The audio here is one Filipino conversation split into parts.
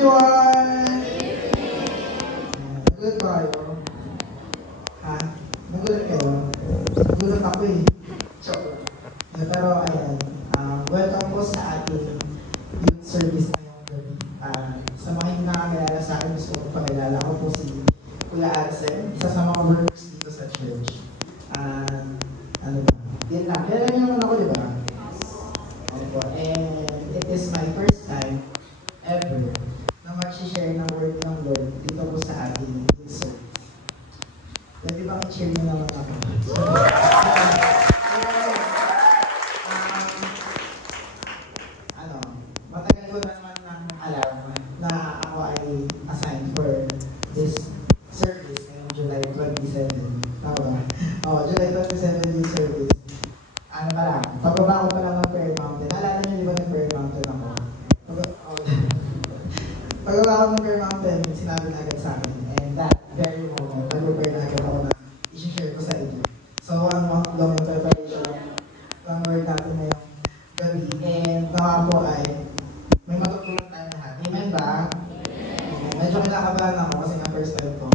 everyone! Nagulat ba kayo? Ha? Nagulat kayo? Nagulat ako eh. Pero ayan, welcome po sa ating youth service ngayong gabi. Sa mga hindi nakakilala sa akin, gusto ko pakilala. Ako po si Kuya Arsen, isa sa mga workers dito sa church. Ano ba? Yan lang. Kaya lang naman ako, di ba? Opo. And it is my first time ever na mag-share ng word ng Lord dito po sa ating youth service. Pwede bang i-share nyo naman ako? Matagal ko naman nang alam na ako ay assigned for this service ngayong July 27. Tama ba? July 27 yung service. Ano pa lang, pababa ko pa lang ng Prayer Mountain. Alala niyo di ba ng Prayer Mountain ako? Pababa ko ng Prayer Mountain, sinabi na agad sa akin. And that very moment, nag-prepare na agad ako na i-share ko sa inyo. So, one month long yung preparation ng word natin ngayong gabi. And baka po ay may matutunan tayo lahat. Amen ba? Medyo kinakabahan ako kasi nga first time ko.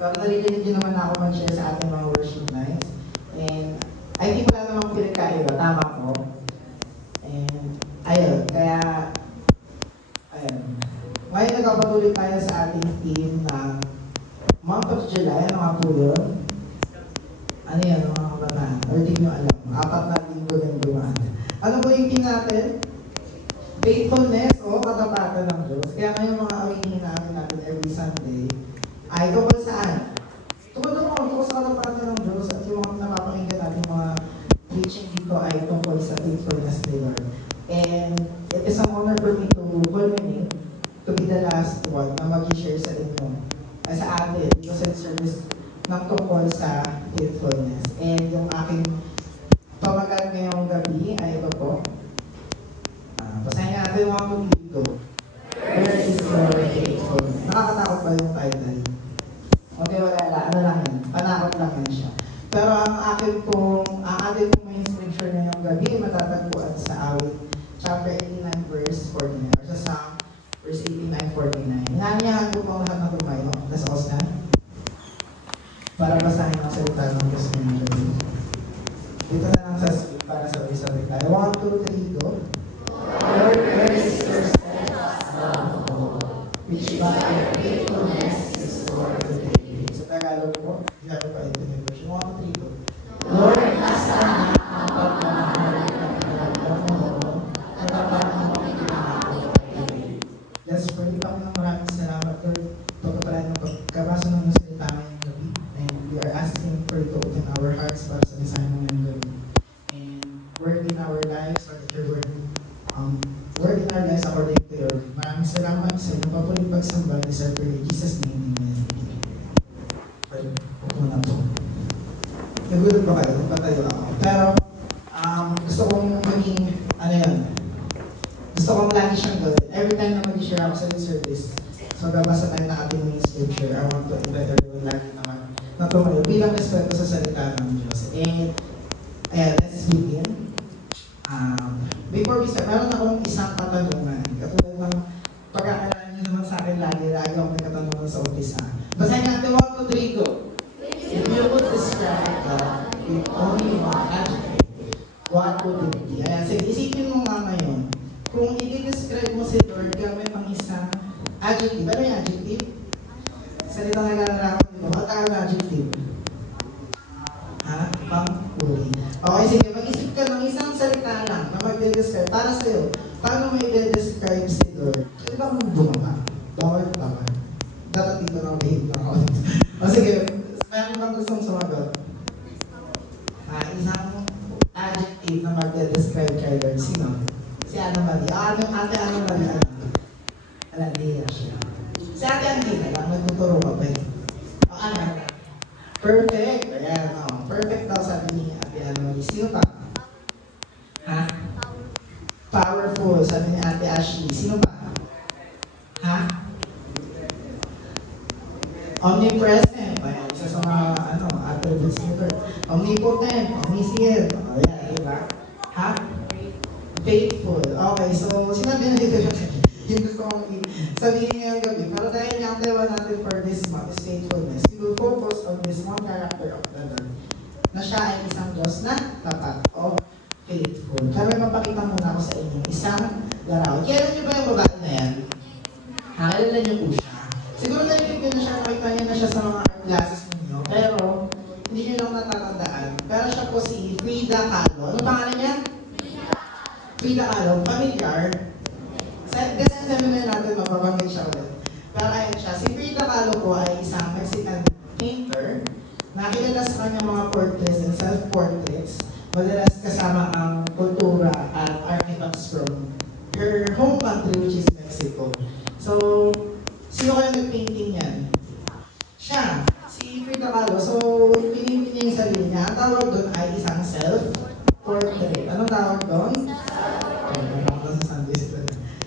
Pero narinig din naman ako mag-share sa ating mga worship nights. And I think wala namang pinagkaiba. Tama ko. And ayun. Kaya ayun. Ngayon nagpapatuloy tayo sa ating theme ng month of July. Ano nga po yun? Ano yan mga kabataan? Or di nyo alam. 4 na linggo ng dumaan. Ano po yung theme natin? Faithfulness o katapatan ng Diyos. Kaya ngayon mga awingin natin every Sunday ay tungkol saan? Tungkol sa katapatan ng Diyos at yung mga napapakinggan natin mga preaching dito ay tungkol sa faithfulness ni Lord. And it is an honor for me to culminate to be the last one na mag-share sa inyo sa atin dito sa service ng tungkol sa faithfulness. And yung aking pamagat ngayong gabi ay ito po. Basahin natin mga dito. Where is your faithfulness? Nakakatakot ba yung title? Okay, wala. Ano lang yan? Panakot lang yan siya. Pero ang atin pong main scripture ngayong gabi matatagpuan sa awit chapter 89 verse 49. Or sa Psalm verse 89-49. Inanyahan ko po lahat na tumayo. Let's all stand. Para basahin ang salita ng Diyos ngayong gabi. Dito na lang sa screen para sabay-sabay tayo. 1, 2, 3, go. Lord, where is your steadfast love, O Lord, which by your faithfulness is stored today. Sa Tagalog po, ginagawa pa ito yung version. 1, 2, 3, go. Lord, nasaan na ang pagmamahal ng pinagdang mo, at ang pagmamahal ng pinagdang. Let's pray. Panginoon, maraming salamat, Lord. Pagkapalaan ng pagkabasa ng salita ngayong gabi. And we are asking for you to open our hearts para sa design mo ngayong gabi. And work in our lives, so that your word word in our lives according to your word. Maraming salamat sa inyong papuling pagsamba. This I pray in Jesus' name. Amen. Okay, huwag na po. Nagulat ba kayo? Patayo ako. Pero, gusto kong maging, gusto kong lagi siyang gawin. Every time na mag-share ako sa service, so babasa tayo na ating main scripture. I want to invite everyone lagi naman na tumayo bilang respeto sa salita ng Diyos. And, ayan, let's begin. Before we start, meron akong isang katanungan. Katulad ng pagkakalaman niyo naman sa akin lagi akong may katanungan sa umpisa. Basahin natin 1, 2, 3, go. If you would describe God with only one adjective, what would it be? Ayan, sige, isipin mo nga ngayon. Kung i-describe mo si Lord gamit ang isang adjective, ano yung adjective? Salita na lalarawan dito. At ang adjective? Pang-uri. Okay, sige. Mag-isip ka ng isang salita lang na mag-describe. Para sa'yo, paano mo i-describe si Lord? Kasi ba kung bumaba? Bawal. Dapat dito ng behave na ako. O sige, meron bang gustong sumagot? Isang adjective na mag-describe kay Lord. Sino? Si Ana Maria. Ate Ana Maria. Alandia siya. Si Ate Andina lang. Nagtuturo ka ba? O Ana. Perfect. Ayan, perfect daw sabi ni Ate Ana. Sino pa? Powerful, sabi ni Ate Ashley. Sino pa? Omnipresent. Ayan, isa sa mga attributes ni Lord. Omnipotent, omniscient. Ayan, diba? Faithful. Okay, so sinabi na dito yung gusto kong sabihin ngayong gabi, pero dahil nga ang tema natin for this month is faithfulness, we will focus on this one character of the Lord, na siya ay isang Diyos na tapat o faithful. Pero may mapakita muna ako sa inyo isang larawan. Kailan niyo ba yung babae na yan? Kilala niyo po siya. Siguro narinig niyo na siya, nakita niyo na siya sa mga art classes ninyo, pero hindi niyo lang natatandaan. Pero siya po si Frida Kahlo. Ano pangalan niya? Frida Kahlo. Familiar? Sa seminar natin, mapabanggit siya ulit. Pero ayun siya. Si Frida Kahlo po ay isang Mexican painter na kilala sa kanyang mga portraits and self-portraits. Madalas kasama ang kultura at artifacts from her home country, which is Mexico. So, sino kaya nag-painting yan? Siya, si Frida Kahlo. So, pinipin niya yung sarili niya. Ang tawag doon ay isang self-portrait. Anong tawag doon?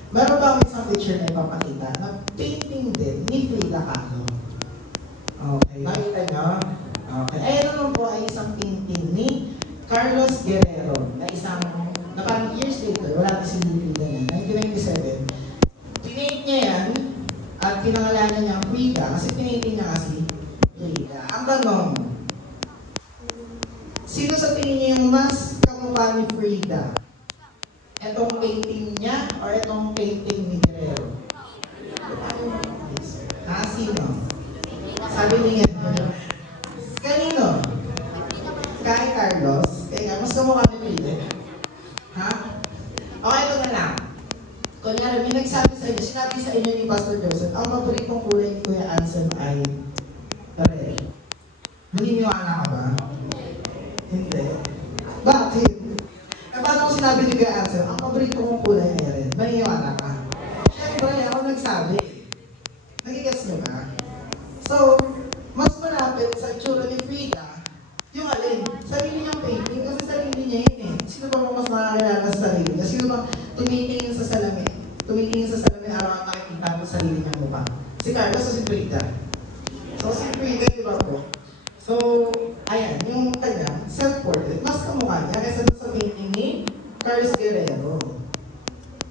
Meron ba isang picture na ipapakita na painting din ni Frida Kahlo? Okay, nakita nyo? Okay. Ayun naman po ay isang painting ni Carlos Guerrero na isang, na parang years later, wala na si Frida na, 1997. Pinaint niya yan at pinangalanan niya ang Frida kasi pinainting niya kasi Frida. Ang tanong, sino sa tingin niya yung mas kamukha ni Frida? Etong painting niya o etong painting ni Guerrero? Sino? Sabi niya, kanino? Kay Carlos? Kaya nga, mas kamukha ni Frida. Ha? Okay, ito na lang. Kunyari, may nagsabi sa inyo, sinabi sa inyo ni Pastor Joseph, ang paboritong kulay ni Kuya Anselm ay red. Maniniwala ka ba? Hindi. Bakit? Paano kung sinabi ni Kuya Ansel, ang paborito kong kulay ay red, maniniwala ka? Siyempre, ako nagsabi. Nagigets niyo ba? So, mas malapit sa itsura ni Frida, yung alin, sarili niyang painting, kasi sarili niya yun eh. Sino ba mas makakilala sa sarili niya? Sino ba tumitingin sa salamin? Tumitingin sa salamin, araw-araw nakikita mo sa sarili niyang mukha. Si Carlos o si Frida? So, si Frida, di ba po? So, ayan, yung kanya, self-portrait, mas kamukha niya kaysa sa painting ni Carlos Guerrero.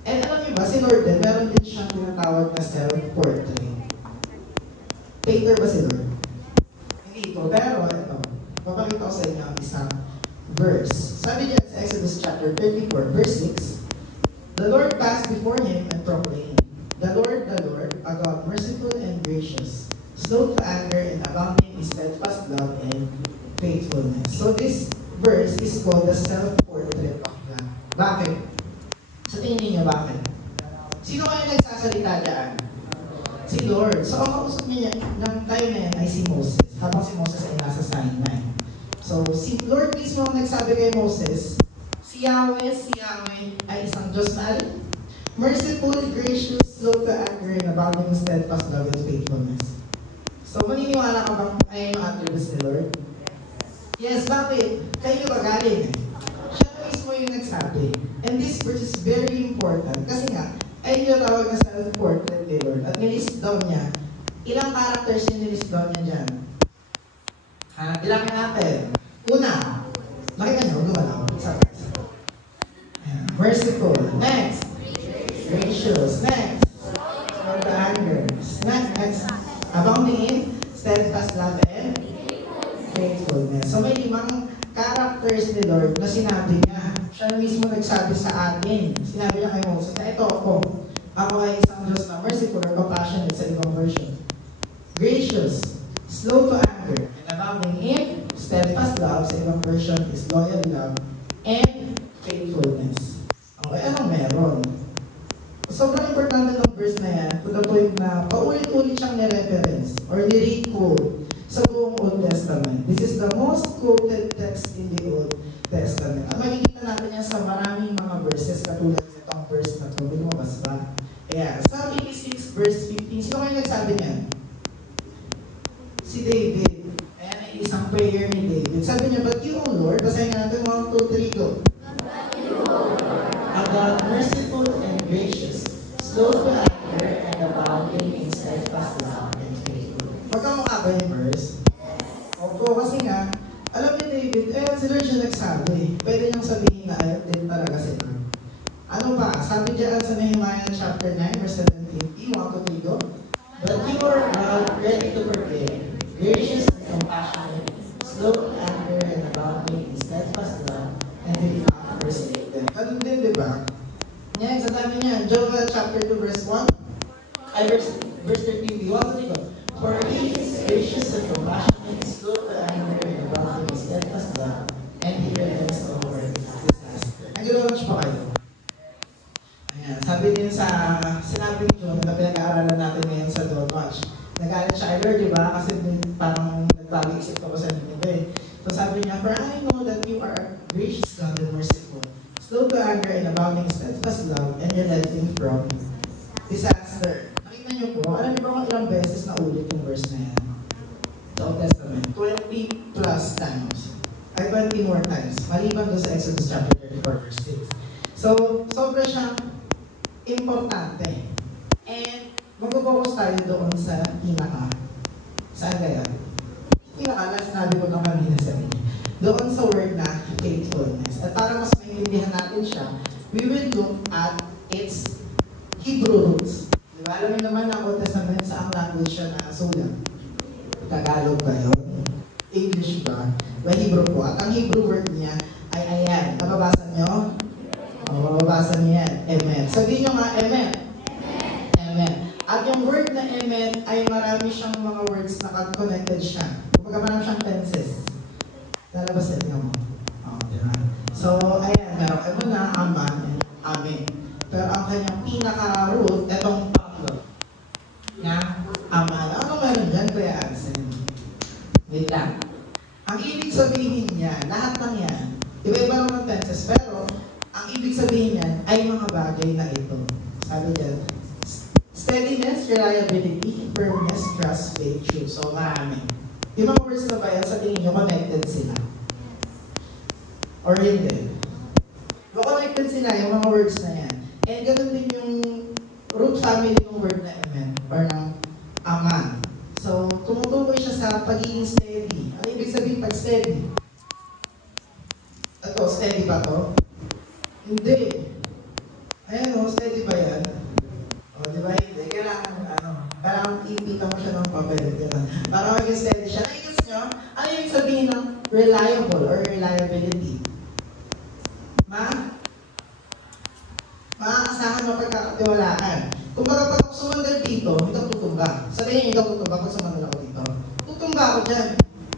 And alam niyo ba, si Lord din, meron din siyang tinatawag na self-portrait. Painter ba si Lord? Hindi ito, pero ito, papakita ko sa inyo ang isang verse. Sabi niya sa Exodus chapter 34, verse 6, "The Lord passed before him and proclaimed, the Lord, a God merciful and gracious, slow to anger and abounding in steadfast love and faithfulness." So this verse is called the self-portrait of God. Bakit? Sa tingin niyo bakit? Sino kaya nagsasalita dyan? Si Lord. So ang kausap niya ng time na yan ay si Moses, habang si Moses ay nasa Sinai. So si Lord mismo ang nagsabi kay Moses, si Yahweh ay isang Diyos na merciful, gracious, slow to anger, and abounding in steadfast love and faithfulness. So, maniniwala ka bang ayun yung attributes ni Lord? Yes, bakit? Kayo ba galing? Siya mismo yung nagsabi. And this verse is very important kasi nga, ayun yung tawag na self-portrait ni Lord. At nilist down niya, ilang characters yung nilist down niya dyan? Ilang natin? Una, makita nyo, gumalaw. Merciful. Next. Gracious. Next. Slow to anger. Next. Abounding in steadfast love and faithfulness. So may 5 characters ni Lord na sinabi niya. Siya mismo nagsabi sa atin. Sinabi niya kay Moses na ito ako. Ako ay isang Diyos na merciful or compassionate sa ibang version. Gracious, slow to anger, and abounding in steadfast love sa ibang version is loyal love and faithfulness. Okay, anong meron? Sobrang importante ng verse na yan to the point na paulit-ulit siyang ni-reference or ni-recode sa buong Old Testament. This is the most quoted text in the Old Testament. At makikita natin yan sa maraming mga verses katulad sa itong verse na ito. Binabas ba? Ayan. Psalm 86 verse 15. Sino kayo nagsabi niyan? Si David. Ayan ay isang prayer ni David. Sabi niya, "But you, O Lord," basahin natin 1, 2, 3, go. "A God merciful and gracious, slow to anger, and abounding in steadfast love and faithfulness." Magkamukha ba yung verse? Opo, kasi nga, alam ni David, si Lord siya nagsabi. Pwede niyang sabihin na ayaw din talaga si Lord. Ano pa? Sabi diyan sa Nehemiah chapter 9, verse 17, 1 to 3. verse 13, wasn't it? For he is gracious and compassionate, slow to anger, and about him is steadfast love, and he relents over disaster. Nag-launch pa kayo. Ayan, sabi din sinabi ni John na pinag-aaralan natin ngayon sa Don't Watch. Nag-aaral siya earlier, di ba? Kasi parang nagbago-isip ko sa inyo eh. So sabi niya, for I know that you are a gracious God and merciful, slow to anger and abounding steadfast love, and relenting from disaster. Nakita niyo po, alam niyo ba kung ilang beses na ulit yung verse na yan? The Old Testament, 20 plus times. Ay, 20 more times. Maliban doon sa Exodus chapter 34, verse 6. So, sobra siyang importante. And, mag-focus tayo doon sa pinaka. Saan kaya? Pinaka, sinabi ko na kanina sa inyo. Doon sa word na faithfulness. At para mas maintindihan natin siya, we will look at its Hebrew roots. Diba? Alam niyo naman ang Old Testament sa ang language siya na sulat. Tagalog ba yun? English ba? Ba Hebrew po. At ang Hebrew word niya ay ayan. Nababasa niyo? Mababasa niyo yan. Amen. Sabihin niyo nga, amen. Amen. At yung word na amen ay marami siyang mga words na connected siya. Kumbaga marami siyang tenses. Lalabasin niyo mo. Diba? So, ayan. Meron kayo na, aman, and amen. Pero ang kanyang pinaka-root, itong pangatlo na aman. Ano meron dyan, Kuya Anson? Wait lang. Ang ibig sabihin niya, lahat ng yan, iba-iba naman tenses, pero ang ibig sabihin niyan ay mga bagay na ito. Sabi dyan, steadiness, reliability, firmness, trust, faith, truth. So, marami. Yung mga words na ba yan, sa tingin nyo, connected sila? Or hindi? Connected sila, yung mga words na yan. And ganun din yung root family ng word na amen, or ng aman. So, tumutukoy siya sa pagiging steady. Ano ibig sabihin pag steady? Ito, steady ba to? Hindi. Ayan o, steady ba yan? O, di ba hindi? Kailangan ipita mo siya ng papel. Para maging steady siya. Nakikita nyo? Ano ibig sabihin ng reliable or reliability? Maaasahan mo pagkakatiwalaan. Kung baga pag sumangal dito, ito tutumba. Sabihin niyo ito tutumba pag sumangal ako dito. Tutumba ako dyan.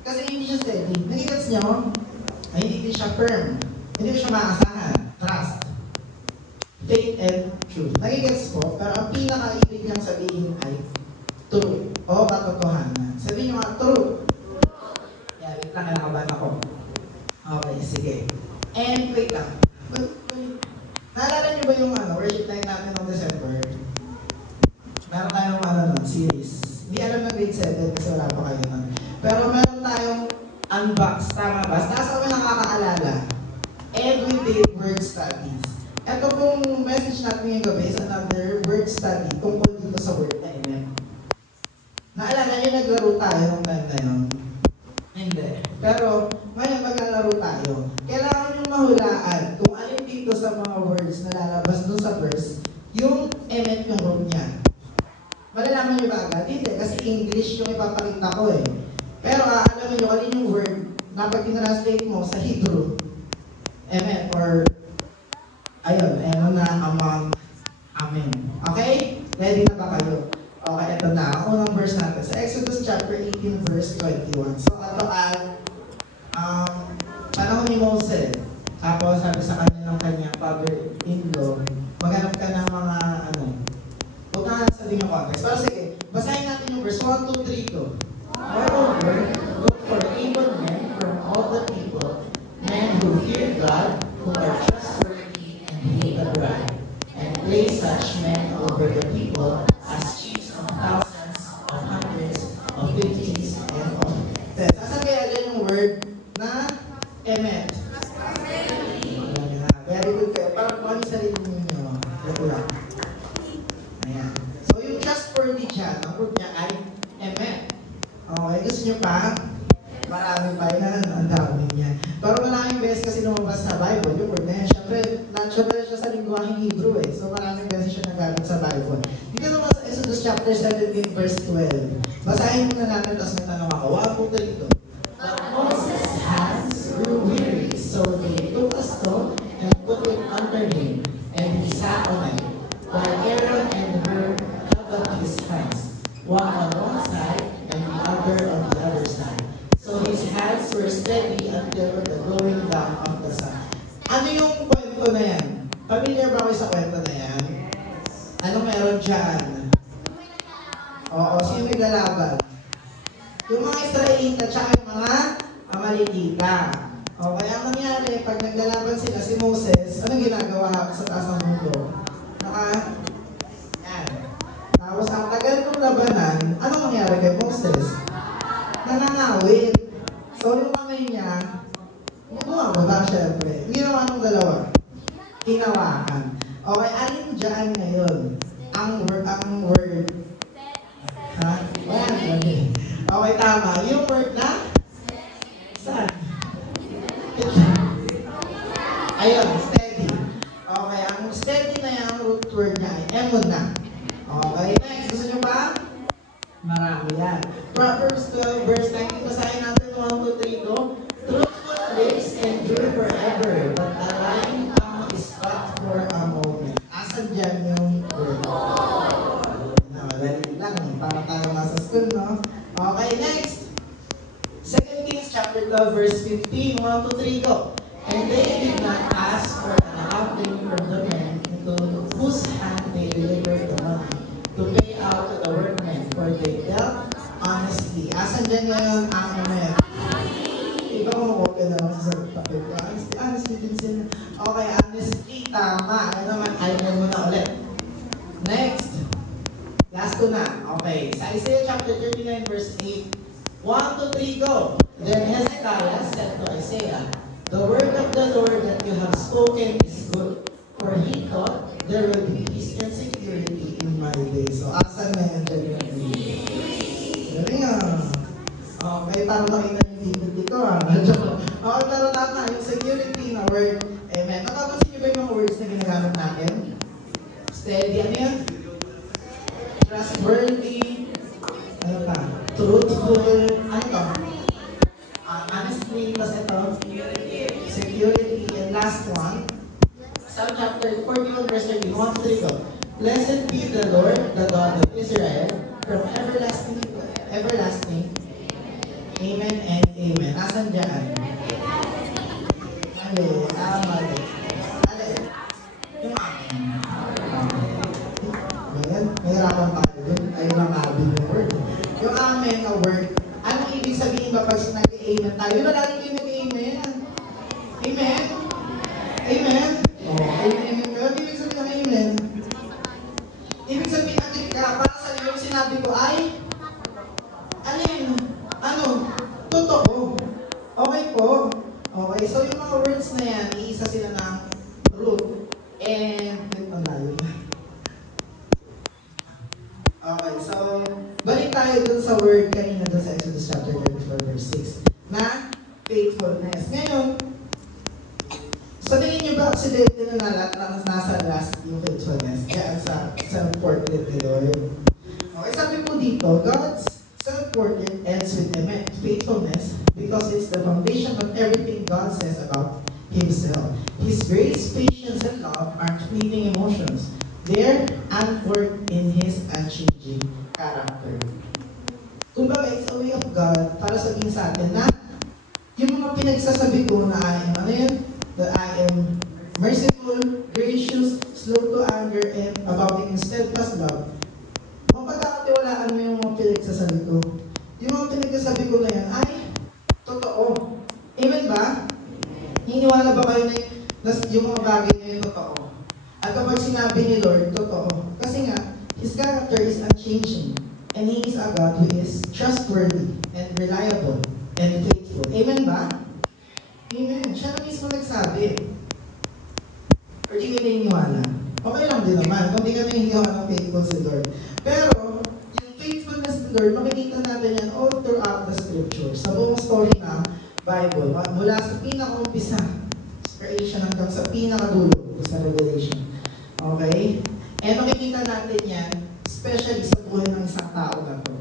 Kasi hindi siya steady. Nakikita nyo? Ay, hindi siya firm. Hindi siya maaasahan. Trust. Faith and truth. Nakikita po, pero ang pinaka-ibig niyang sabihin ay true. O katotohanan. Sabihin niyo nga, true. Yeah, wait lang, kinakabahan ako. Okay, sige. And wait lang. Naalala niyo ba yung worship night natin noong December? Meron tayong series. Hindi alam na grade 7 kasi wala pa kayo nun. Pero meron tayong unbox, tama ba? Taas kami nakakaalala. And we did word studies. Ito pong message natin ngayong gabi is another word study tungkol dito sa word na amen. Naalala niyo naglaro tayo nung time na yun? Hindi. Pero ngayon maglalaro tayo. Kailangan yung mahulaan kung alin dito sa mga words na lalabas dun sa verse, yung amen yung root niya. Malalaman niyo ba agad? Hindi, kasi English yung ipapakita ko eh. Pero alam niyo alin yung word na pag tinranslate mo sa Hebrew, amen, or ayun, ayun na among amen. Okay? Ready na ba kayo? Okay, ito na. Ang unang verse natin. Sa Exodus chapter 18, verse 21. So, ito ay panahon ni Moses. Tapos, sabi sa kanya ng kanyang father-in-law, maghanap ka ng mga huwag na sabihin yung context. Pero sige, basahin natin yung verse 1, 2, 3, go. Moreover, look for able men from all the people, men who fear God, who are trustworthy and hate a bribe, and place such men over the people as chiefs of thousands, of hundreds, of fifties, and of tens. Saan kaya dyan yung word na amen? Very good kayo. Parang kung ano yung sarili ninyo. Ito lang. Ayan. So yung trustworthy dyan, ang word niya ay amen. Okay, gusto nyo pa? Marami pa yan. Ang dami niya. Pero maraming beses kasi lumabas sa Bible, yung word na yan. Siyempre, natural siya sa lingwaheng Hebrew eh. So maraming beses siya nagamit sa Bible. Dito naman sa Exodus chapter 17, verse 12. Basahin muna natin, tapos may tanong ako. Wag po dito. But Moses' hands grew weary, so they took a stone and put it under him, and he sat on it, while Aaron and Hur held up his one on one side and the other on the other side. So his hands were steady until the going down of the sun. Ano yung kwento na yan? Familiar ba kayo sa kwento na yan? Anong meron dyan? Oo, sino naglalaban? Yung mga Israelita tsaka yung mga Amalekita. Okay, ang nangyari, pag naglalaban sila si Moses, anong ginagawa sa taas ng mundo? Yan. Tapos ang tagal ng labanan, anong nangyari kay Moses? Nanangawin. So yung kamay niya, bumababa syempre. Ginawa ng dalawa. Hinawakan. Okay, alin dyan ngayon? Ang word. Ha? Okay, tama. Yung word na? Saan? Ayun, steady. Okay, ang steady na yung root word niya ay emon na. Okay, next. Gusto nyo pa? Marami yan. Proverbs 12, verse 19. Basahin natin 1, 2, 3, go. Truthful lips endure forever, but a lying tongue is but for a moment. Asan dyan yung word? Madali lang. Para tayo nasa school, no? Okay, next. 2 Kings chapter 12, verse 15. 1, 2, 3, go. And they did not ask for an accounting from the men into whose hand they delivered the money to pay out to the workmen, for they dealt honestly. Asan dyan ngayon ang men? Ikaw mo okay na lang sa papel ko. Honestly din sila. Okay, honestly, tama. Ano naman, ayaw mo na ulit. Next. Last two na. Okay, sa Isaiah chapter 39, verse 8. 1, 2, 3, go. Then Hezekiah said to Isaiah, the word of the Lord that you have spoken is good, for he thought there will be peace and security in my days. So, asan na yan dyan yung galing ah. Okay, para makita yung dignity ko ah. Okay, pero tama, yung security na word. Amen. Nakapansin niyo ba yung mga words na ginagamit natin? Steady, ano yan? Trustworthy, ano pa? Truthful, ano to? Honestly, plus ito? Security, and last one. Psalm chapter 41, verse 13. 1, 3, go. Blessed be the Lord, the God of Israel, from everlasting to everlasting. Amen and amen. Asan dyan? Ale, amale. Ale. Yung amen. Amen. Mahirapan tayo dun. Ayun lang nabi yung word. Yung amen na word. Anong ibig sabihin ba pag nag-amen tayo? Yun na lagi kayo nag-amen. Amen? Amen? Oh, amen. Pero ibig sabihin ng amen. Ibig sabihin natin ka, para sa iyo, sinabi ko ay, alin? Ano? Totoo. Okay po. Okay, so yung mga words na yan, iisa sila ng root. And, ito na yun. Okay, so, balik tayo dun sa word kanina dun sa Exodus chapter 34, verse 6, na faithfulness. Ngayon, sa tingin nyo ba aksidente na nasa last yung faithfulness? Diyan sa self-portrait ni Lord. Okay, sabi po dito, God's self-portrait ends with faithfulness because it's the foundation of everything God says about Himself. His grace, patience, and love aren't fleeting emotions. They're anchored in His unchanging character. Kumbaga, it's a way of God para sabihin sa atin na yung mga pinagsasabi ko na ano yun? That I am merciful, gracious, slow to anger, and abounding in steadfast love. Mapagkakatiwalaan mo yung mga pinagsasabi ko. Yung mga pinagsasabi ko na yan ay totoo. Amen ba? Hiniwala ba kayo na yung mga bagay na yun totoo? At kapag sinabi ni Lord, totoo. Kasi nga, His character is unchanging. And He is a God who is trustworthy and reliable and faithful. Amen ba? Amen. Siya na mismo nagsabi. Or di ka naniniwala. Okay lang din naman. Kung di ka naniniwala ng faithful si Lord. Pero, yung faithfulness ni Lord, makikita natin yan all throughout the scriptures. Sa buong story ng Bible. Mula sa pinaka-umpisa, creation hanggang sa pinaka-dulo, sa Revelation. Okay? And makikita natin yan, especially sa buhay ng isang tao na to.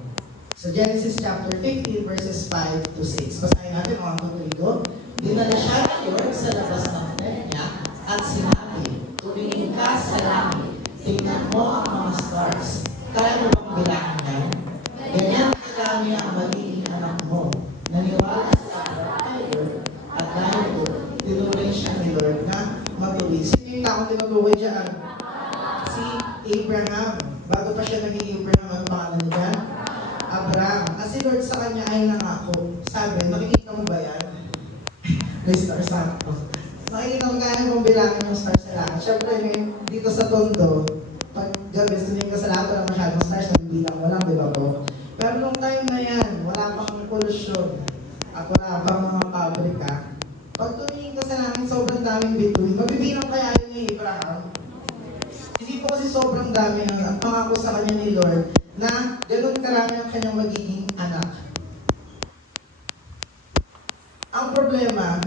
So Genesis chapter 15, verses 5 to 6. Basahin natin ang Rodrigo. Dinala siya ng Lord sa labas ng tent niya at sinabi, tumingin ka sa langit, tingnan mo ang mga stars. Kaya mo bang bilangin yan? niya ang magiging anak mo. Naniwala si Abraham kay Lord at dahil po, tinuloy siya ni Lord na matuloy. Sino yung taong tinuloy dyan? Si Abraham. Bago pa siya naging Abraham, ano pangalan niya? Abraham. Kasi Lord sa kanya ay nangako. Sabi, makikita mo ba yan? May star sa ako. Makikita mo kaya kung bilangin yung star sa langit. Siyempre, dito sa Tondo, pag gabi, sumingin ka sa lahat, wala masyadong stars, nabibilang mo lang, di ba po? Pero nung time na yan, wala pang polusyon at wala pang mga pabrika. Pag tumingin ka sa langit, sobrang daming bituin. Mabibilang kaya yun ni Abraham? Hindi po kasi sobrang dami ang pangako sa kanya ni Lord na ganun karami ang kanyang magiging anak. Ang problema,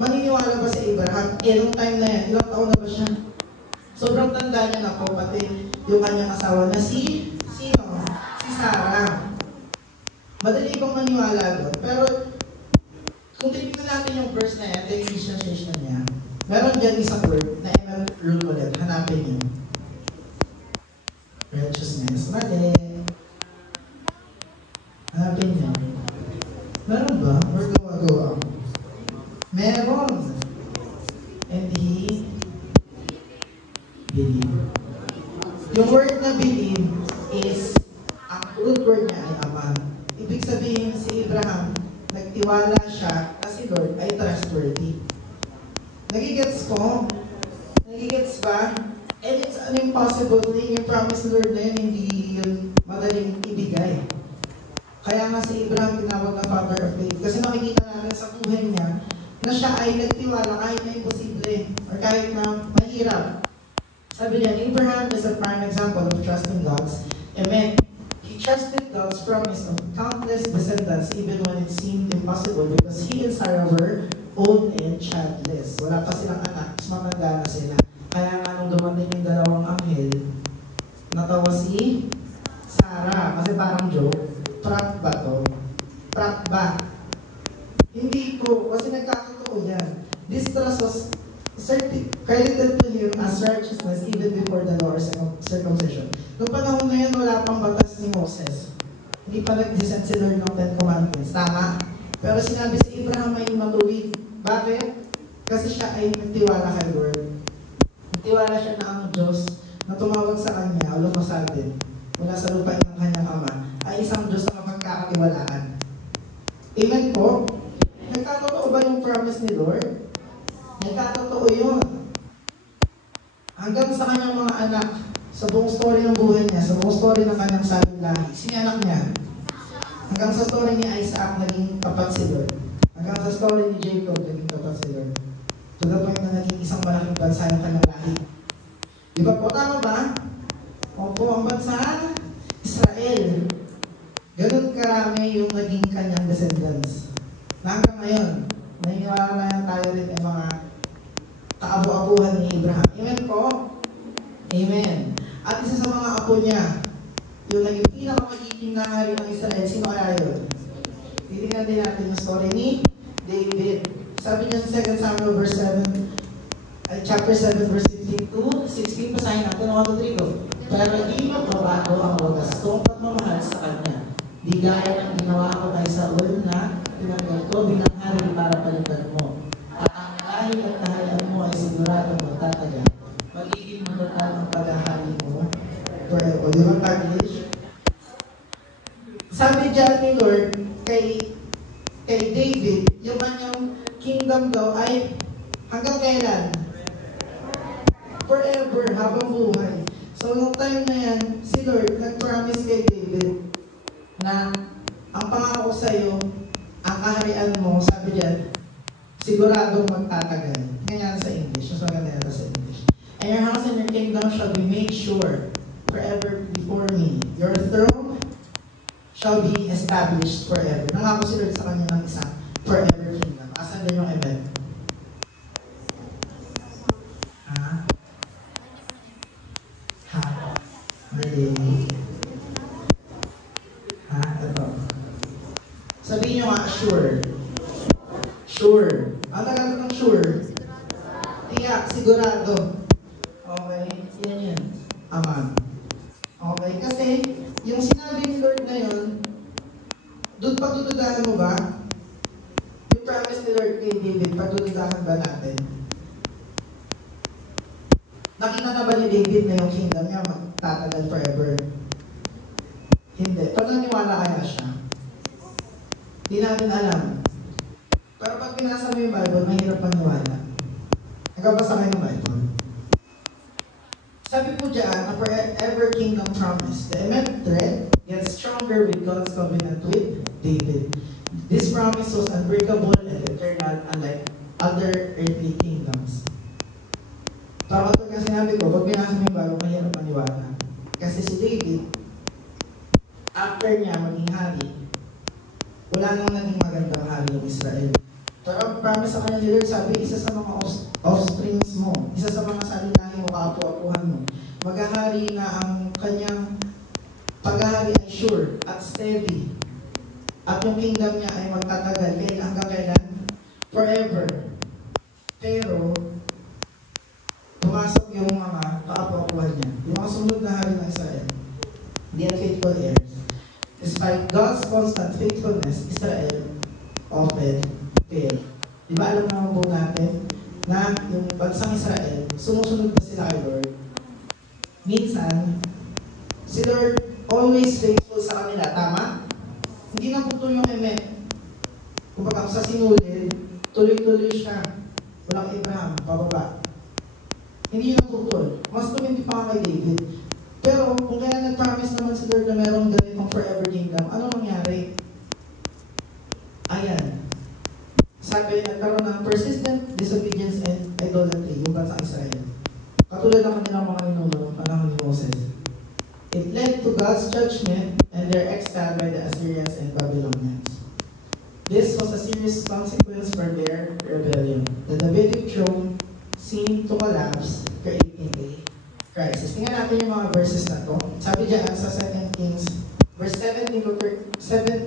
maniniwala ba si Abraham? Nung time na yan, ilang taon na ba siya? Sobrang tanda niya na po, pati yung kanyang asawa na sino? Si Sarah. Madali bang maniwala doon? Pero, kung tignan natin yung verse na yan, the English translation niya, meron dyan isang word na ML rule ulit. Hanapin niyo. Righteousness. Mali. Hanapin niyo. Meron ba? Or gawa-gawa? Meron. And he believe. Yung word na believe is, ang root word niya ay aman. Ibig sabihin si Abraham, nagtiwala siya kasi Lord ay trustworthy. Nagigets ko? Nagigets ba? And it's an impossible thing. Yung promise Lord na yun, hindi yun madaling ibigay. Kaya nga si Abraham tinawag na father of faith. Kasi nakikita natin sa buhay niya na siya ay nagtiwala kahit na imposible or kahit na mahirap. Sabi niya, Abraham is a prime example of trusting God's. Amen. He trusted God's promise of countless descendants even when it seemed impossible because he and Sarah were old and childless. Wala pa silang anak, mas matanda na sila. Kaya nga nung dumating yung dalawang anghel, natawa si Sarah. Kasi parang joke, prank ba to? Prank ba? Hindi ko, kasi nagkakatotoo yan. This trust was credited to him as righteousness even before the law or circumcision. Noong panahon na yun, wala pang batas ni Moses. Hindi pa nag-descend si Lord ng Ten Commandments. Tama? Pero sinabi si Abraham ay matuwid. Bakit? Kasi siya ay nagtiwala kay Lord. Nagtiwala siya na ang Diyos na tumawag sa kanya, all of a sudden, mula sa lupain ng kanyang ama, ay isang Diyos na mapagkakatiwalaan. Amen po? Nagkatotoo ba yung promise ni Lord? Nagkatotoo yun. Hanggang sa kanyang mga anak, sa buong story ng buhay niya, sa buong story ng kanyang saling lahi, sino anak niya? Hanggang sa story ni Isaac, naging tapat si Lord. Hanggang sa story ni Jacob, naging tapat si Lord. To the point na naging isang malaking bansa ng kanyang lahi. Di ba po? Tama ba? Opo, ang bansa, Israel. Ganun karami yung naging kanyang descendants. Na hanggang ngayon, naniniwala na yan tayo rin ay mga kaabu-abuhan ni Abraham. Amen po? Amen. At isa sa mga apo niya, yung naging pinakamagiging na hari ng Israel, sino kaya yun? Titingnan din natin yung story ni David. Sabi niya sa 2 Samuel verse 7, chapter 7 verse 15 to 16, pasahin natin, 1 to 3 go. Pero hindi magbabago ang wagas kong pagmamahal sa kanya. Di gaya ng ginawa ko kay Saul na tinanggal ko bilang hari para palitan mo. At ang lahi at kahayaan mo ay sigurado magtataga. Magiging matotal ang paghahari mo forever. Di ba, Taglish? Sabi dyan ni Lord kay David, yung kanyang kingdom daw ay hanggang kailan? Forever, habang buhay. So, nung time na yan, si Lord nag-promise kay David na ang pangako sa'yo, ang kaharian mo, sabi diyan, siguradong magtatagal. Ganyan sa English. Mas maganda yan sa English. And your house and your kingdom shall be made sure forever before me. Your throne shall be established forever. Nangako si Lord sa kanya ng isang forever kingdom. Asan din yung event? Ha? Ha? Mali. Ha? Ito. Sabihin nyo nga, sure. Sure. Ang tagal ng sure? Tiyak, sigurado. Okay? Yan yan. Aman. Okay? Kasi, yung sinabi ni Lord na yun, Papadudahan mo ba? Yung promise ni Lord kay David, padududahan ba natin? Nakita na ba ni David na yung kingdom niya magtatagal forever? Hindi. Pero naniwala kaya siya? Hindi natin alam. Pero pag binasa mo yung Bible, mahirap maniwala. Nagkabasa kayo ng Bible. Sabi po dyan, a forever kingdom promise. The immense thread gets stronger with God's covenant with David. This promise was unbreakable and eternal, unlike other earthly kingdoms. Pero ito kasi sinabi ko, pag binasa mo yung Bible, mahirap maniwala. Kasi si David, after niya maging hari, wala nang naging magandang hari ng Israel. Pero ang promise sa kanya ni Lord, sabi, isa sa mga offsprings mo, isa sa mga salinahin mo, kaapu-apuhan mo, maghahari na ang kanyang paghahari ay sure at steady. At yung kingdom niya ay magtatagal hanggang kailan? Forever. Pero, pumasok yung mga kaapu-apuhan niya. Yung mga sumunod na hari ng Israel, the unfaithful heirs. Despite God's constant faithfulness, Israel often failed. Di ba alam naman po natin na yung bansang Israel, sumusunod na sila kay Lord. Minsan, si Lord always faithful sa kanila. Tama? Hindi na putol yung emet. Kung baka sa sinulid, tuloy-tuloy siya. Walang Abraham, pababa. Hindi yun ang putol. Mas tumindi pa nga kay David. Pero kung kaya nag-promise naman si Lord na merong ganitong forever kingdom, ano nangyari? Ayan. Sabi, nagkaroon ng persistent disobedience and idolatry yung bansang Israel. Katulad ng kanilang mga ninuno ng panahon ni Moses. It led to God's judgment and their exile by the Assyrians and Babylonians. This was a serious consequence for their rebellion. The Davidic throne seemed to collapse, creating a crisis. Tingnan natin yung mga verses na to. Sabi diyan sa 2 Kings,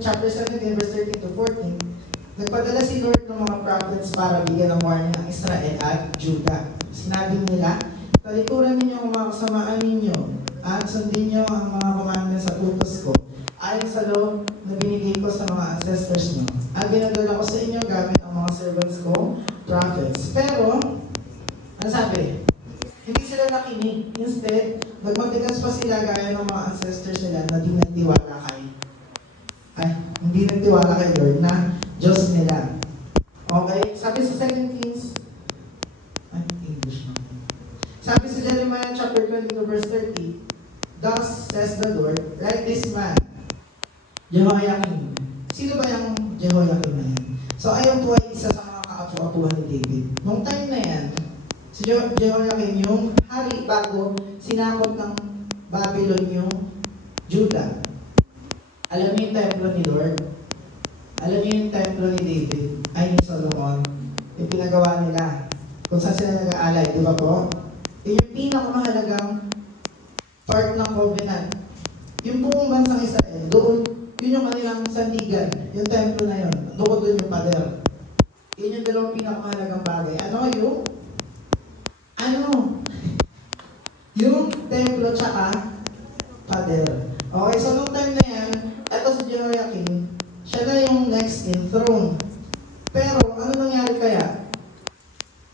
chapter 17, verse 13 to 14, nagpadala si Lord ng mga prophets para bigyan ng warning ng Israel at Judah. Sinabi nila, talikuran ninyo ang mga kasamaan ninyo at sundin niyo ang mga commandments sa utos ko ayon sa law na binigay ko sa mga ancestors niyo. At dinadala ko sa inyo gamit ang mga servants ko, prophets. Pero, ano sabi? Hindi sila nakinig. Instead, nagmatigas pa sila gaya ng mga ancestors nila na di nagtiwala hindi nagtiwala kay Lord na Diyos nila. Okay? Sabi sa 2 Kings, English na. Sabi sa Jeremiah chapter 22 verse 30, thus says the Lord, like this man, Jehoiakim. Sino ba yung Jehoiakim na yan? So ayun po ay isa sa mga kaapu-apuhan ni David. Nung time na yan, si Jehoiakim yung hari bago sinakot ng Babylon yung Judah. Alam niyo yung templo ni Lord? Alam niyo yung templo ni David? Ay, ni Solomon. Yung pinagawa nila. Kung saan sila nag-aalay, di ba po? Yung pinakamahalagang part ng covenant. Yung buong bansang Israel, doon, yun yung kanilang sandigan. Yung templo na yun. Doon yung pader. Yun yung dalawang pinakamahalagang bagay. Ano yung? Yung templo tsaka pader. Okay, so nung time na yan, eto si Jehoiakim, siya na yung next in throne. Pero, ano nangyari kaya?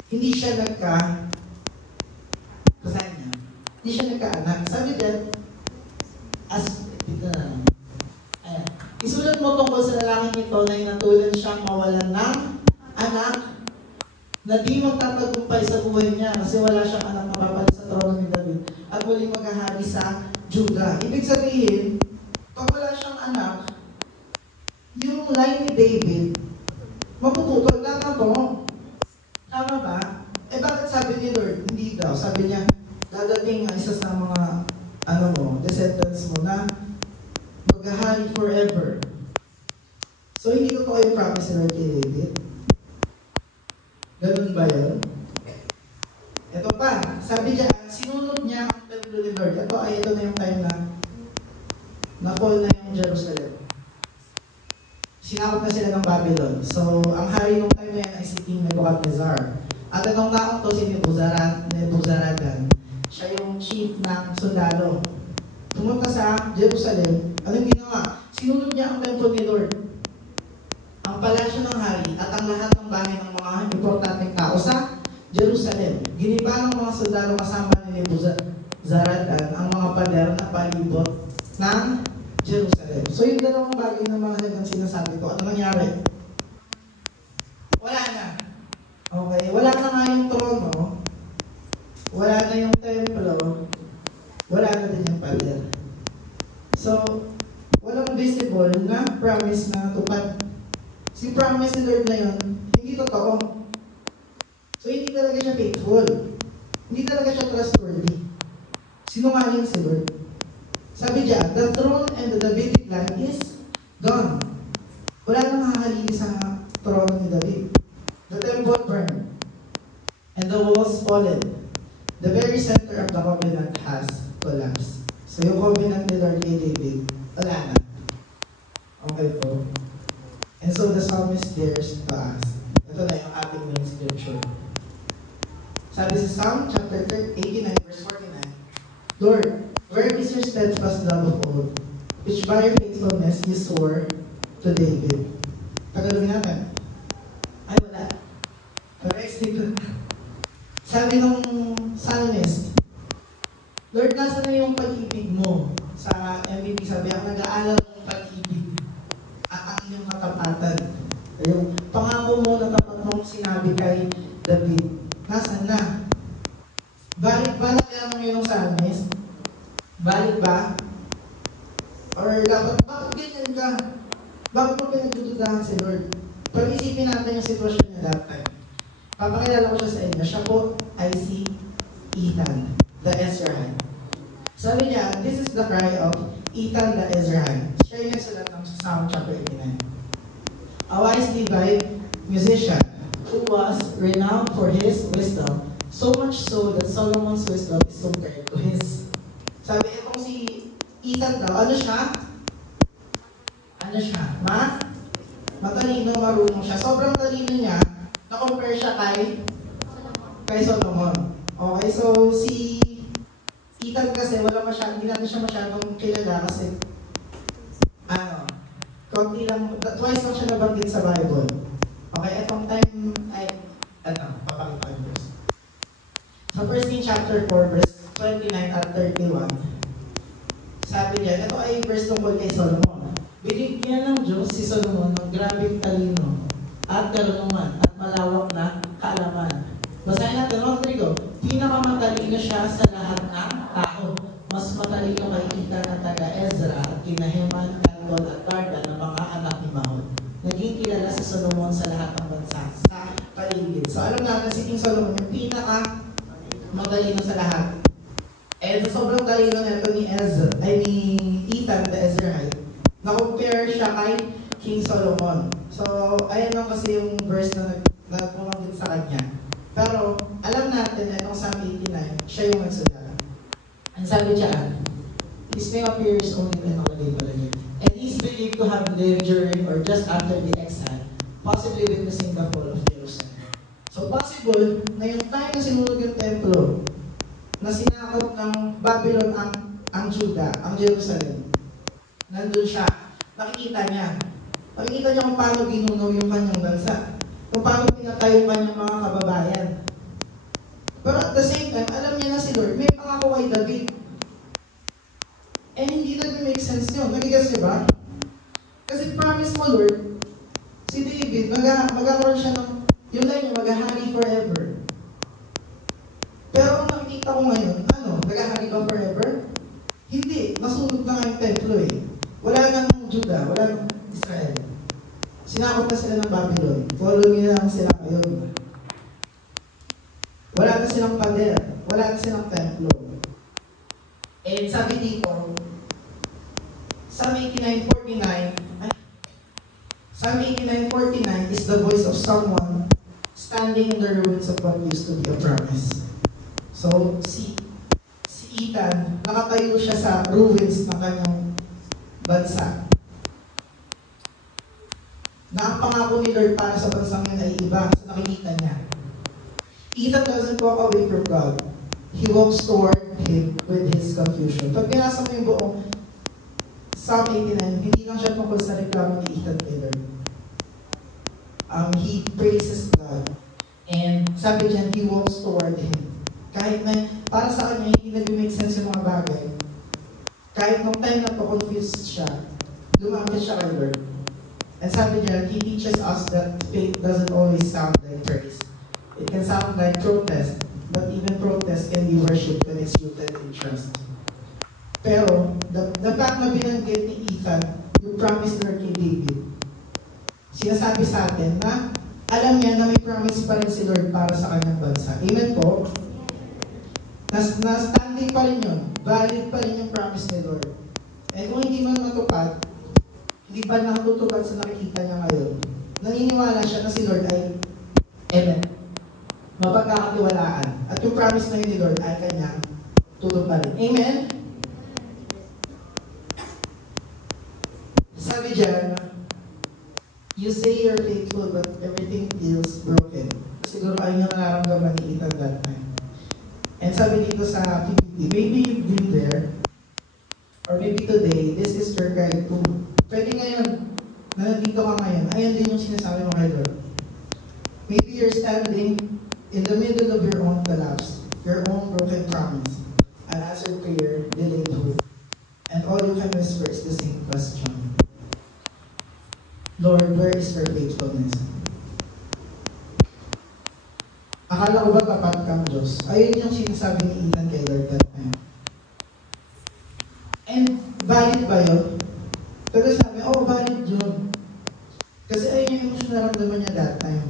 Hindi siya hindi siya nagkaanak. Sabi dyan, dito na. Ayan. Isulat mo tungkol sa lalaking ito na inatulan siyang mawalan ng anak na di magtatagumpay sa buhay niya kasi wala siyang anak mapapalit sa trono ni David at muling maghahari sa Judah. Ibig sabihin, pag wala siyang anak, yung line ni David, mapuputol. Tama po? Tama ba? Bakit sabi ni Lord? Hindi daw. Sabi niya, dadating ang isa sa mga descendants mo na maghahari forever. So, hindi totoo yung promise ni Lord kay David. Ganun ba yun? Ito pa, sabi niya, sinunod niya ang templo ni Lord. Ito na yung time na na-fall na yung Jerusalem. Sinakot na sila ng Babylon. So, ang hari nung time na yan ay si King Nebuchadnezzar. At itong taong to si Nebuzaradan. Siya yung chief ng sundalo. Pumunta sa Jerusalem. Anong ginawa? Sinunod niya ang templo ni Lord. panalangin ng mga importanteng tao sa Jerusalem. Giniba ng mga sundalo kasama ni Nebuzaradan ang mga pader na palibot ng Jerusalem. So yung dalawang bagay na mahalagang sinasabi ko, ano nangyari? Wala na. Okay, wala na nga yung trono, wala na yung templo, wala na din yung pader. So, walang visible na promise na natupad. Si promise ni Lord na yun, hindi totoo. So, hindi talaga siya faithful. Hindi talaga siya trustworthy. Sinungaling si Lord. Sabi niya, the throne and the Davidic line is gone. Wala nang makahalili sa trono ni David. The temple burned, and the walls fallen. The very center of the covenant has collapsed. So yung covenant ni Lord kay David, wala na. Okay po. And so the psalmist dares to ask. Ito na yung ating main scripture. Sabi sa Psalm chapter 89 verse 49, Lord, where is your steadfast love of old, which by your faithfulness you swore to David? Tagalogin natin. Ay, wala. Correct, sabi ng psalmist, Lord, nasa na yung pag-ibig mo? Sa MVP, sabi ako, nag-aalala ng pag-ibig at ang iyong katapatan. Yung pangako mo na tapat mong sinabi kay David, nasaan na? Balik ba na kaya ng iyong psalmist? Balik ba? Or dapat, bakit ganyan ka? Bakit mo pinagdududahan si Lord? Pag-isipin natin yung sitwasyon niya that time. Papakilala ko siya sa inyo. Siya po ay si Ethan, the Ezrahite. Sabi niya, this is the cry of Ethan the Ezrahite. Siya yung nagsulat ng Psalm chapter 89. A wise Levite musician who was renowned for his wisdom, so much so that Solomon's wisdom is compared to his. Sabi, itong si Ethan daw, ano siya? Ano siya? Matalino, marunong siya. Sobrang talino niya, na-compare siya kay Solomon. Okay, so si Ethan kasi hindi natin siya masyadong kilala kasi konti lang, twice lang siya nabanggit sa Bible. Okay, etong time ay, papakita yung verse. Sa 1 Kings chapter 4, verse 29 at 31, sabi niya, ito ay verse tungkol kay Solomon. Binigyan ng Diyos si Solomon ng grabing talino at karunungan at malawak na kaalaman. Basahin natin, Rodrigo, pinakamatalino siya sa lahat ng tao. Mas matalino kay Ethan na taga Ezra at kina Heman, Calcol at Cardan na mga anak ni Mahon. Naging kilala si Solomon sa lahat ng bansa sa paligid. So alam natin si King Solomon yung pinakamatalino sa lahat. And sa sobrang talino nito ni Ethan the Ezrahite, na-compare siya kay King Solomon. So, ayan lang kasi yung verse na pumanggit sa kanya. Pero, alam natin na itong Psalm 89, siya yung nagsulat. Ang sabi dyan, his name appears only in nakalagay pala yun. And he's believed to have lived during or just after the exile, possibly witnessing the fall of Jerusalem. So, possible na yung time na sinunog yung templo, na sinakop ng Babylon ang Judah, ang Jerusalem, nandun siya. Nakikita niya kung paano ginunaw yung kanyang bansa. Kung paano pinatay yung kanyang mga kababayan. Pero at the same time, alam niya na si Lord, may pangako kay David. And hindi nag-make sense yun. Nag-guess niyo ba? Kasi promise mo, Lord, si David, magkakaroon siya ng, yun lang yung maghahari forever. Pero ang nakikita ko ngayon, maghahari ka forever? Hindi. Nasunog na nga yung templo eh. Wala nang Judah, wala nang Israel. Sinakot na sila ng Babylon. Following na lang sila ngayon. Wala na silang pader. Wala na silang templo. And sabi dito, Psalm 89:49 is the voice of someone standing in the ruins of what used to be a promise. So, si Ethan, nakatayo siya sa ruins ng kanyang bansa. Na ang pangako ni Lord para sa bansang yan ay iba sa nakikita niya. Ethan doesn't walk away from God. He walks toward Him with his confusion. Pag binasa mo yung buong Psalm 89, hindi lang siya tungkol sa reklamo ni Ethan kay Lord. he praises God. And sabi diyan, he walks toward Him. Kahit na, para sa kanya, hindi nag-make sense yung mga bagay. Kahit nung time na to, confused siya, lumapit siya kay Lord. And sabi diyan, he teaches us that faith doesn't always sound like praise. It can sound like protest, but even protest can be worship when it's rooted in trust. Pero, the fact na binanggit ni Ethan, yung promise Lord kay David, sinasabi sa atin na alam niya na may promise pa rin si Lord para sa kanyang bansa. Amen po? Na-standing pa rin yun. Valid pa rin yung promise ni Lord. And kung hindi man matupad, hindi pa nakatutupad sa nakikita niya ngayon, naniniwala siya na si Lord ay amen. Mapagkakatiwalaan. At yung promise na yun ni Lord ay kanyang tutuparin. Amen? Sabi dyan, you say you're faithful but everything feels broken. Siguro ayun yung nararamdaman ni Ethan that time. And sabi dito sa PPT, maybe you've been there, or maybe today, this is your cry too. Pwede ngayon, na nandito ka ngayon, ayan din yung sinasabi mo kay Lord. Maybe you're standing in the middle of your own collapse, your own broken promise, an answered prayer, delayed hope. And all you can whisper is the same question. Lord, where is your faithfulness? Akala ko ba tapat kang Diyos? Ayun yung sinasabi ni Ethan kay Lord that time. And valid ba yun? Pero sabi, valid yun. Kasi ayun yung emotion na naramdaman niya that time.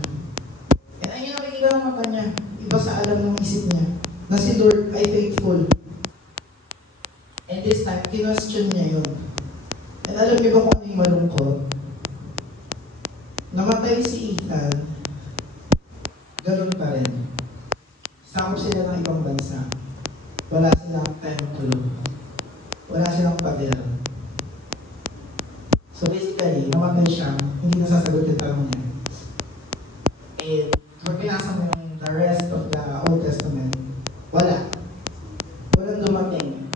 And ayun yung nakikita ng mata niya. Iba sa alam ng isip niya. Na si Lord ay faithful. And this time, kinwestiyon niya yun. And alam niyo ba kung ano yung malungkot? Namatay si Ethan, ganun pa rin. Sakop sila ng ibang bansa. Wala silang templo. Wala silang pader. So basically, namatay siya, hindi nasasagot yung tanong niya. And kung pinasa mo yung the rest of the Old Testament, wala. Walang dumating.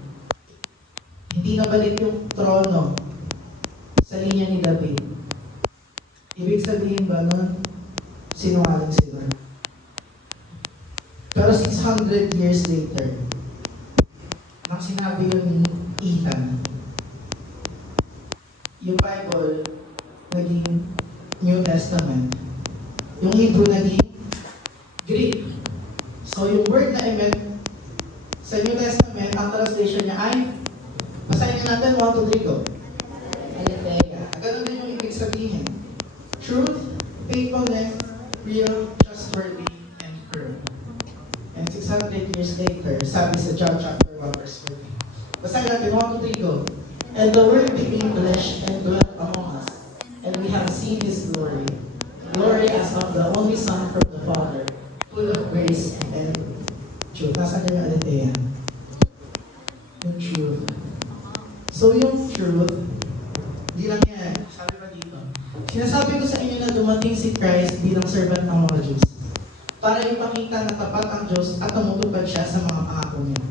Hindi nabalik yung trono sa linya ni David. Ibig sabihin ba nun, sinungaling si Lord. Pero 600 years later, nang sinabi yun ni Ethan, yung Bible naging New Testament, yung Hebrew naging Greek. So yung word na emet sa New Testament, ang translation niya ay, basahin natin 1, 2, 3, go. Aletheia. Ganun din yung ibig sabihin. Truth, faithfulness, real, trustworthy, and firm. And 600 years later, sabi sa John chapter 1 verse 14. Basahin natin, 1, 2, 3, go. And the Word became flesh and dwelt among us, and we have seen His glory, glory as of the only Son from the Father, full of grace and truth. Nasaan na yung aletheia? Yung truth. So yung truth, di lang yan. Sabi pa dito. Sinasabi ko sa inyo na dumating si Christ bilang servant ng mga Diyos para ipakita na tapat ang Diyos at tumutupad siya sa mga pangako niya,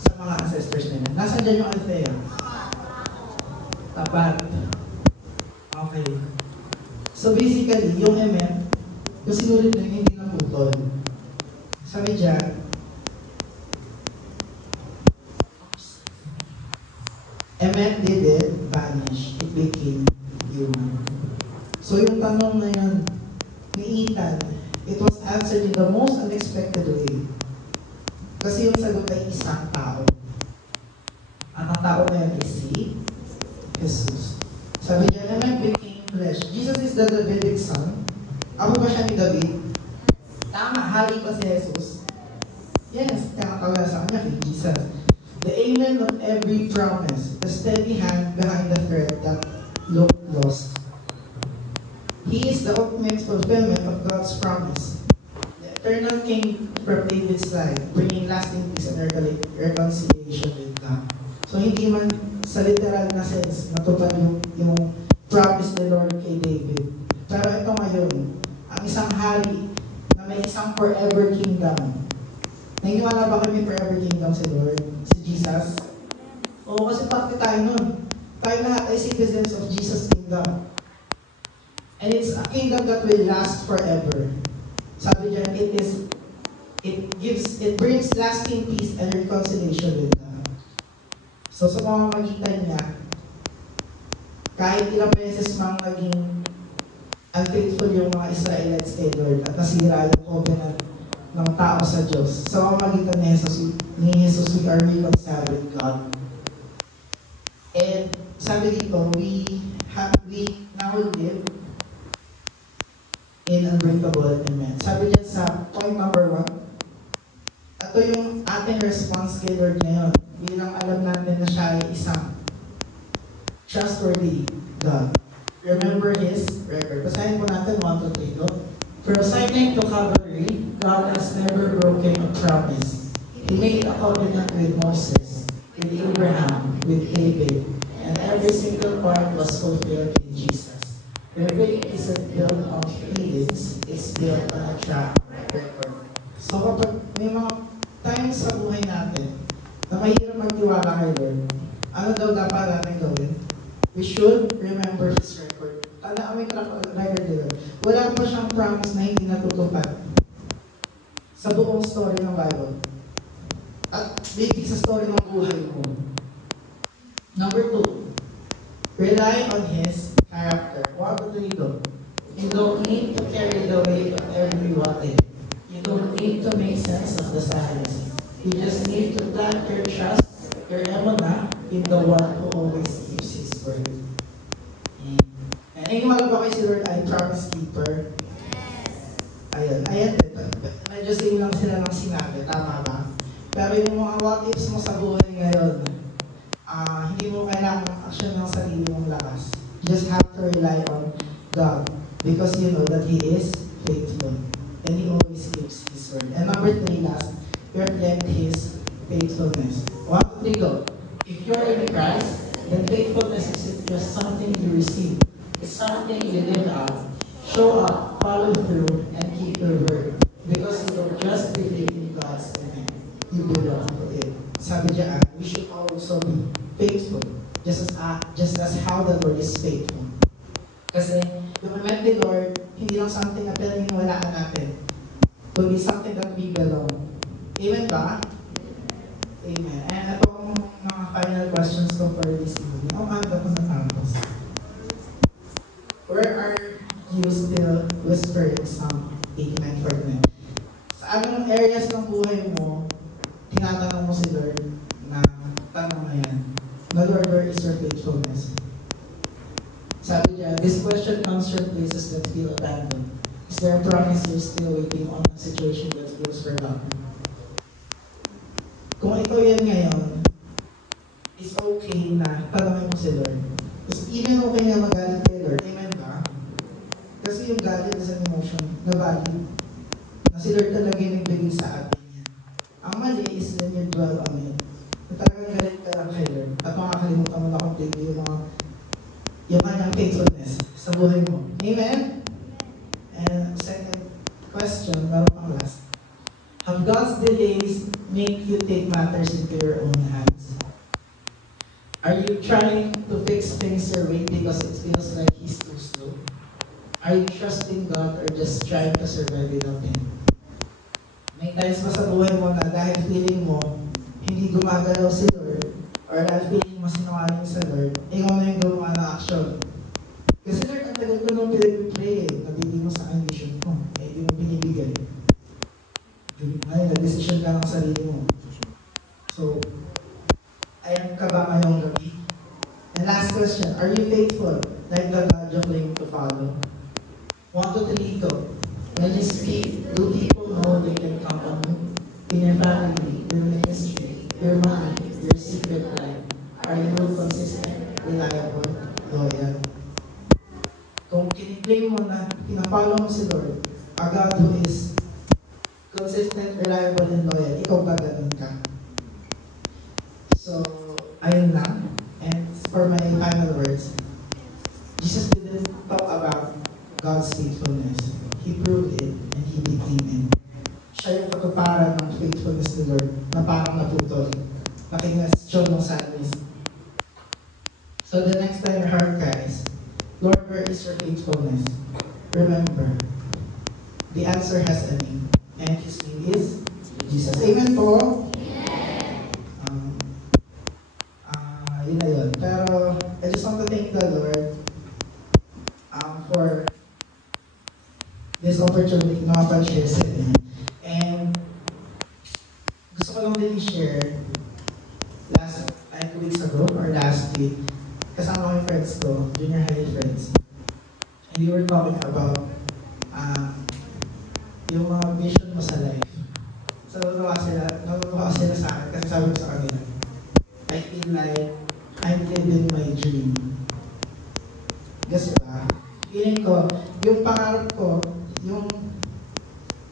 sa mga ancestors nila. Nasaan dyan yung aletheia? Tapat. Okay. So basically, yung emet, yung sinulit na hindi naputol. Sabi dyan, emet didn't vanish. It became human. So yung tanong na yun ni Ethan, it was answered in the most unexpected way. Kasi yung sagot ay isang tao. At ang tao na yun is si Jesus. Sabi niya, emet became flesh. Jesus is the Davidic son. Ako ba siya ni David? Tama, hari ba si Jesus? Yes, kakakawala sa kanya kay Jesus. The amen of every promise, the steady hand behind the thread that looked lost. He is the ultimate fulfillment of God's promise. The eternal King from David's line, bringing lasting peace and reconciliation with God. So hindi man sa literal na sense natupad yung promise ni Lord kay David. Pero ito ngayon, ang isang hari na may isang forever kingdom. Naniniwala ba kami forever kingdom si Lord? Si Jesus? Oo, kasi parte tayo nun. Tayo lahat ay citizens of Jesus' kingdom. And it's a kingdom that will last forever. Sabi diyan, it brings lasting peace and reconciliation with God. So sa mga magitan niya, kahit ilang beses mang naging unfaithful yung mga Israelites kay Lord at nasira yung covenant ng tao sa Diyos, sa mga magitan ni Jesus, we are reconciled with God. And sabi dito, we now live in unbreakable agreement. Sabi dyan sa point number 1, ito yung ating response kay Lord ngayon. Bilang alam natin na siya ay isang trustworthy God. Remember His record. Basahin po natin 1 to 3 go. From Sinai to Calvary, God has never broken a promise. He made a covenant with Moses, with Abraham, with David, and every single part was fulfilled in Jesus. Your faith isn't built on feelings, it's built on a track record. So kapag may mga times sa buhay natin na mahirap magtiwala kay Lord, ano daw dapat natin gawin? We should remember His record. Tandaan mo yung track record nila. Wala pa siyang promise na hindi natutupad sa buong story ng Bible. At basic sa story ng buhay mo. Number 2, rely on His character. 1 to 3 go. You don't need to carry the weight of everyone. You don't need to make sense of the silence. You just need to plant your trust, your emuna, in the one who always keeps His word. And yung mga ba kay si Lord ay promise keeper? Ayun. Medyo same lang sila ng sinabi. Tama ba? Pero yung mga what ifs mo sa buhay ngayon, hindi mo kailangan ng action ng sarili mong lakas. You just have to rely on God because you know that He is faithful and He always keeps His word. And number 3, last, reflect His faithfulness. 1 to 3 go. If you're in Christ, then faithfulness isn't just something you receive. It's something you live out. Show up, follow through, and keep your word. Because you don't just believe in God's name, you belong to it. Sabi diyan, we should also be faithful, just as how the Lord is faithful. Kasi yung we met the Lord, hindi lang something na pinaniwalaan natin, kundi something that we belong. Amen ba? Amen. And itong mga final questions ko for this evening. Aga ko natapos. Where are you still whispering some amen for them? Sa anong areas ng buhay mo, tinatanong mo si Lord na tanong na yan, na Lord, where is your faithfulness? Sabi niya, this question comes from places that feel abandoned. Is there a promise you're still waiting on a situation that feels forgotten? Kung ito yan ngayon, it's okay na tanongin mo si Lord. Kasi even okay nga magalit kay Lord, amen ba? Kasi yung galit is an emotion na valid. Na si Lord talaga yung nagbigay sa atin yan. Ang mali is when you dwell on it. Na talagang galit ka lang kay Lord. At makakalimutan mo na completely yung kanyang faithfulness sa buhay mo. Amen? And second question, meron pang last. Have God's delays make you take matters into your own hands? Are you trying to fix things your way because it feels like He's too slow? Are you trusting God or just trying to survive without Him? May times ba sa buhay mo na dahil feeling mo hindi gumagalaw si Lord or dahil feeling mo sinungaling sa Lord, ikaw na yung gumawa ng action. Kasi Lord, ang tagal ko nung pinag-pray nabili mo sa akin vision ko. Hindi mo pinibigay. Ngayon, nag-decision ka ng sarili mo. So, ayan ka ba ngayong gabi? And last question, are you faithful like the God you claim to follow? 1 to 3 go. When you speak, do people know they can count on you? In your family, your ministry, your money, your secret life, are you consistent, reliable, loyal? Kung kiniklaim mo na pinapalo mo si Lord, a God who is consistent, reliable, and loyal, ikaw ba ganun ka? So, ayun lang. And for my final words, Jesus didn't talk about God's faithfulness. He proved it and He became it. Siya yung katuparan ng faithfulness ni Lord na parang naputol. Nakinestyon ng sadness. So the next time your heart cries, Lord, where is your faithfulness? Remember, the answer has a name, and His name is Jesus. Amen po? Yun na yun. Pero, I just want to thank the Lord for this opportunity na mapag-share sa inyo. And, gusto ko lang din i-share last 2 weeks ago, or last week, kasama ko yung friends ko, junior high friends. And we were talking about yung mga vision mo sa life. So, natutuwa sila sa akin kasi sabi ko sa kanila, I feel like I'm living my dream. Guess ba? Feeling ko, yung pangarap ko, yung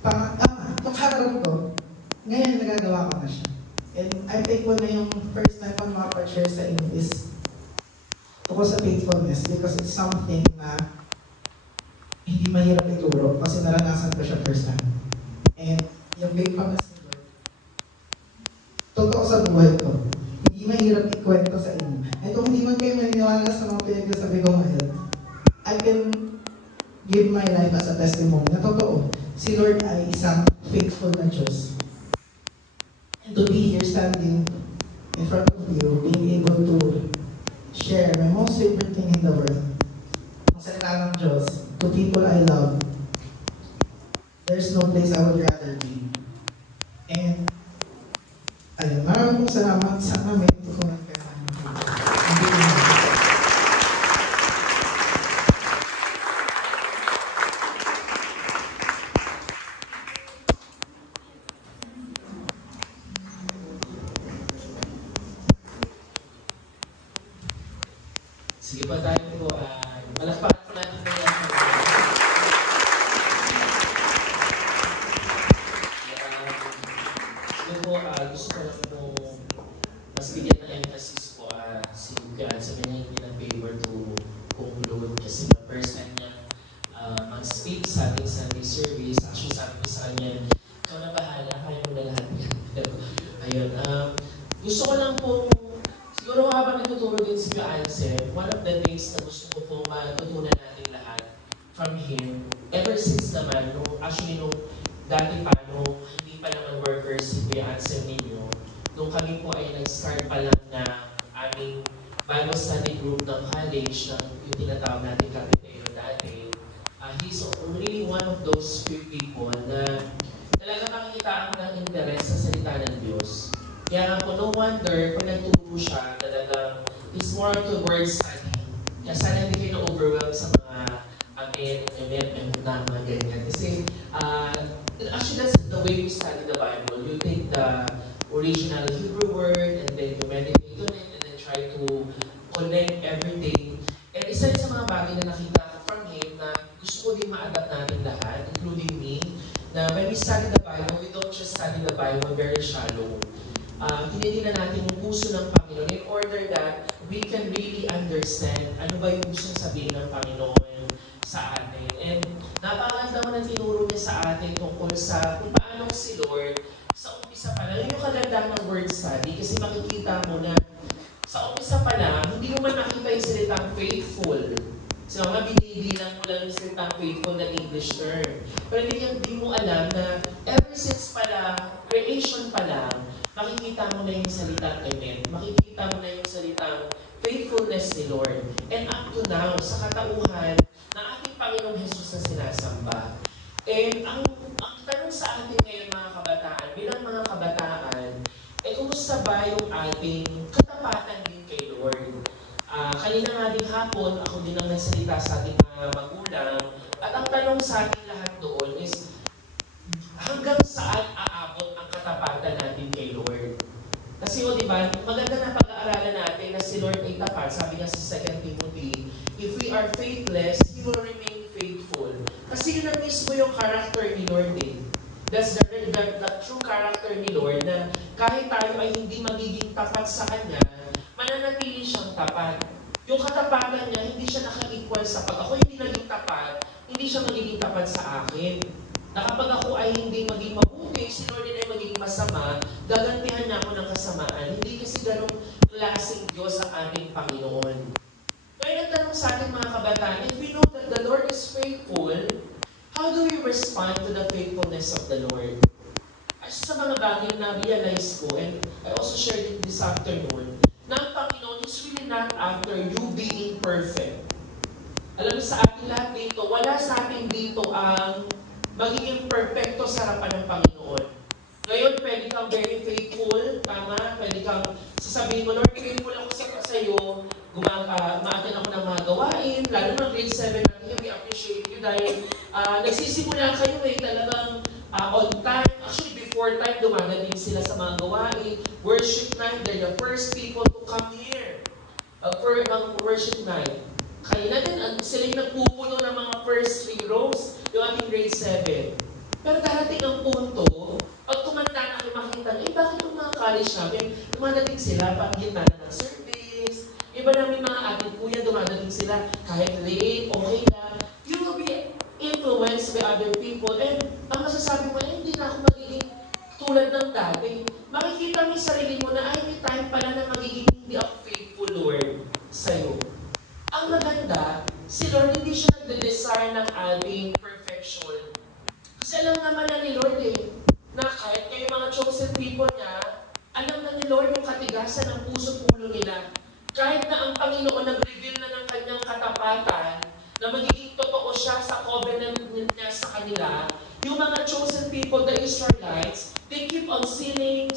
pangarap ko, ngayon nagagawa ko na siya. And I'm thankful na yung first time ko makapag-share sa inyo is tungkol sa faithfulness because it's something na hindi mahirap ituro kasi naranasan ko siya first time. And yung faithfulness ni Lord, totoo sa buhay ko. Hindi mahirap ikwento sa inyo. And kung hindi man kayo maniniwala sa mga pinagsasabi ko ngayon, I can give my life as a testimony na totoo. Si Lord ay isang faithful na Diyos. And to be here standing in front of you, being able to share my most favorite thing in the world, ang salita ng Diyos, to people I love, there's no place I would rather be. And, ayun, maraming salamat sa amin. Sige pa tayo po, malakpakan po natin po yan. Sige po, gusto ko lang po mas bigyan ng emphasis po si Kuya sabi niya hindi ng favor to conclude kasi the first time niya mag-speak sa ating Sunday service. Actually sabi ko sa kanya, ikaw na bahala, kaya mo na lahat. Ayun, gusto ko lang po siguro habang nagtuturo din si Kuya Ansel, one of the things na gusto ko po matutunan natin lahat from him, ever since naman, nung dati pa, hindi pa naman workers si Kuya Ansel ninyo, nung kami po ay nag-start pa lang na aming Bible study group ng college, yung tinatawag natin Kapitero dati, he's really one of those few people na talaga makikita ako ng interes sa salita ng Diyos. Kaya nga po, no wonder, pag nagturo siya, talagang is more towards study. Kaya sana hindi kayo na-overwhelm sa mga mga ganyan. Kasi, actually, that's the way we study the Bible. You take the original Hebrew word, and then you meditate on it, and then try to connect everything. And isa sa mga bagay na nakita ko from him na gusto ko din ma-adapt natin lahat, including me, na when we study the Bible, we don't just study the Bible very shallow. Tinitingnan natin yung puso ng Panginoon in order that we can really understand ano ba yung gustong sabihin ng Panginoon sa atin. And napakaganda mo na tinuro niya sa atin tungkol sa kung paano si Lord sa umpisa pa lang. Yun yung kagandahan ng word study kasi makikita mo na sa umpisa pa lang, hindi mo man makita yung salitang faithful. So, binibilang mo lang yung salitang faithful na English term. Pero hindi mo alam na ever since pa lang, creation pa lang, makikita mo na yung salitang amen. Makikita mo na yung salitang faithfulness ni Lord. And up to now, sa katauhan ng ating Panginoong Jesus na sinasamba. And ang tanong sa atin ngayon mga kabataan, bilang mga kabataan, kumusta ba yung ating katapatan din kay Lord? Kanina nga din hapon, ako din ang nagsalita sa ating mga magulang. At ang tanong sa ating lahat doon is, hanggang saan aabot ang katapatan natin kay Lord? Kasi di ba, maganda na pag-aaralan natin na si Lord ay tapat. Sabi nga sa 2 Timothy, if we are faithless, He will remain faithful. Kasi yun na mismo yung character ni Lord eh. That's the true character ni Lord na kahit tayo ay hindi magiging tapat sa Kanya, mananatili siyang tapat. Yung katapatan niya, hindi siya naka-equal sa pag ako hindi naging tapat, hindi siya magiging tapat sa akin. Na kapag ako ay hindi maging mabuti, si Lord din ay maging masama, gagantihan niya ako ng kasamaan. Hindi kasi ganong klaseng Diyos ang ating Panginoon. Kaya nagtanong sa ating mga kabataan, if we know that the Lord is faithful, how do we respond to the faithfulness of the Lord? Sa mga bagay na realize ko, and I also shared it this afternoon, na ang Panginoon is really not after you being perfect. Alam mo, sa ating lahat dito, wala sa ating dito ang magiging perfecto sa harapan ng Panginoon. Ngayon, pwede kang very faithful, tama? Pwede kang sasabihin mo, Lord, faithful ako sa iyo, umaatin ako ng mga gawain, lalo ng grade 7 natin, we appreciate you dahil nagsisimula kayo talagang on time. Actually, before time, dumadating sila sa mga gawain. Worship night, they're the first people to come here for worship night. Kaya natin, sila yung nagpupuno ng mga first 3 rows, yung ating grade 7. Pero darating ang punto, pag tumanda na kayo makita, bakit yung mga college namin, dumadating sila, pakita na ng service, iba namin mga ating kuya, dumadating sila, kahit late, okay lang. You will be influenced by other people, and ang masasabi mo, hindi na ako magiging tulad ng dati. Makikita mo yung sarili mo na, may time pala na magiging hindi ako faithful, Lord, sa'yo. Ang maganda, si Lord hindi siya nagde-desire ng ating perfection. Kasi alam naman na ni Lord na kahit kayo mga chosen people niya, alam na ni Lord yung katigasan ng puso-pulo nila. Kahit na ang Panginoon nag-reveal na ng kanyang katapatan, na magiging totoo siya sa covenant niya sa kanila, yung mga chosen people, the Israelites, they keep on sinning,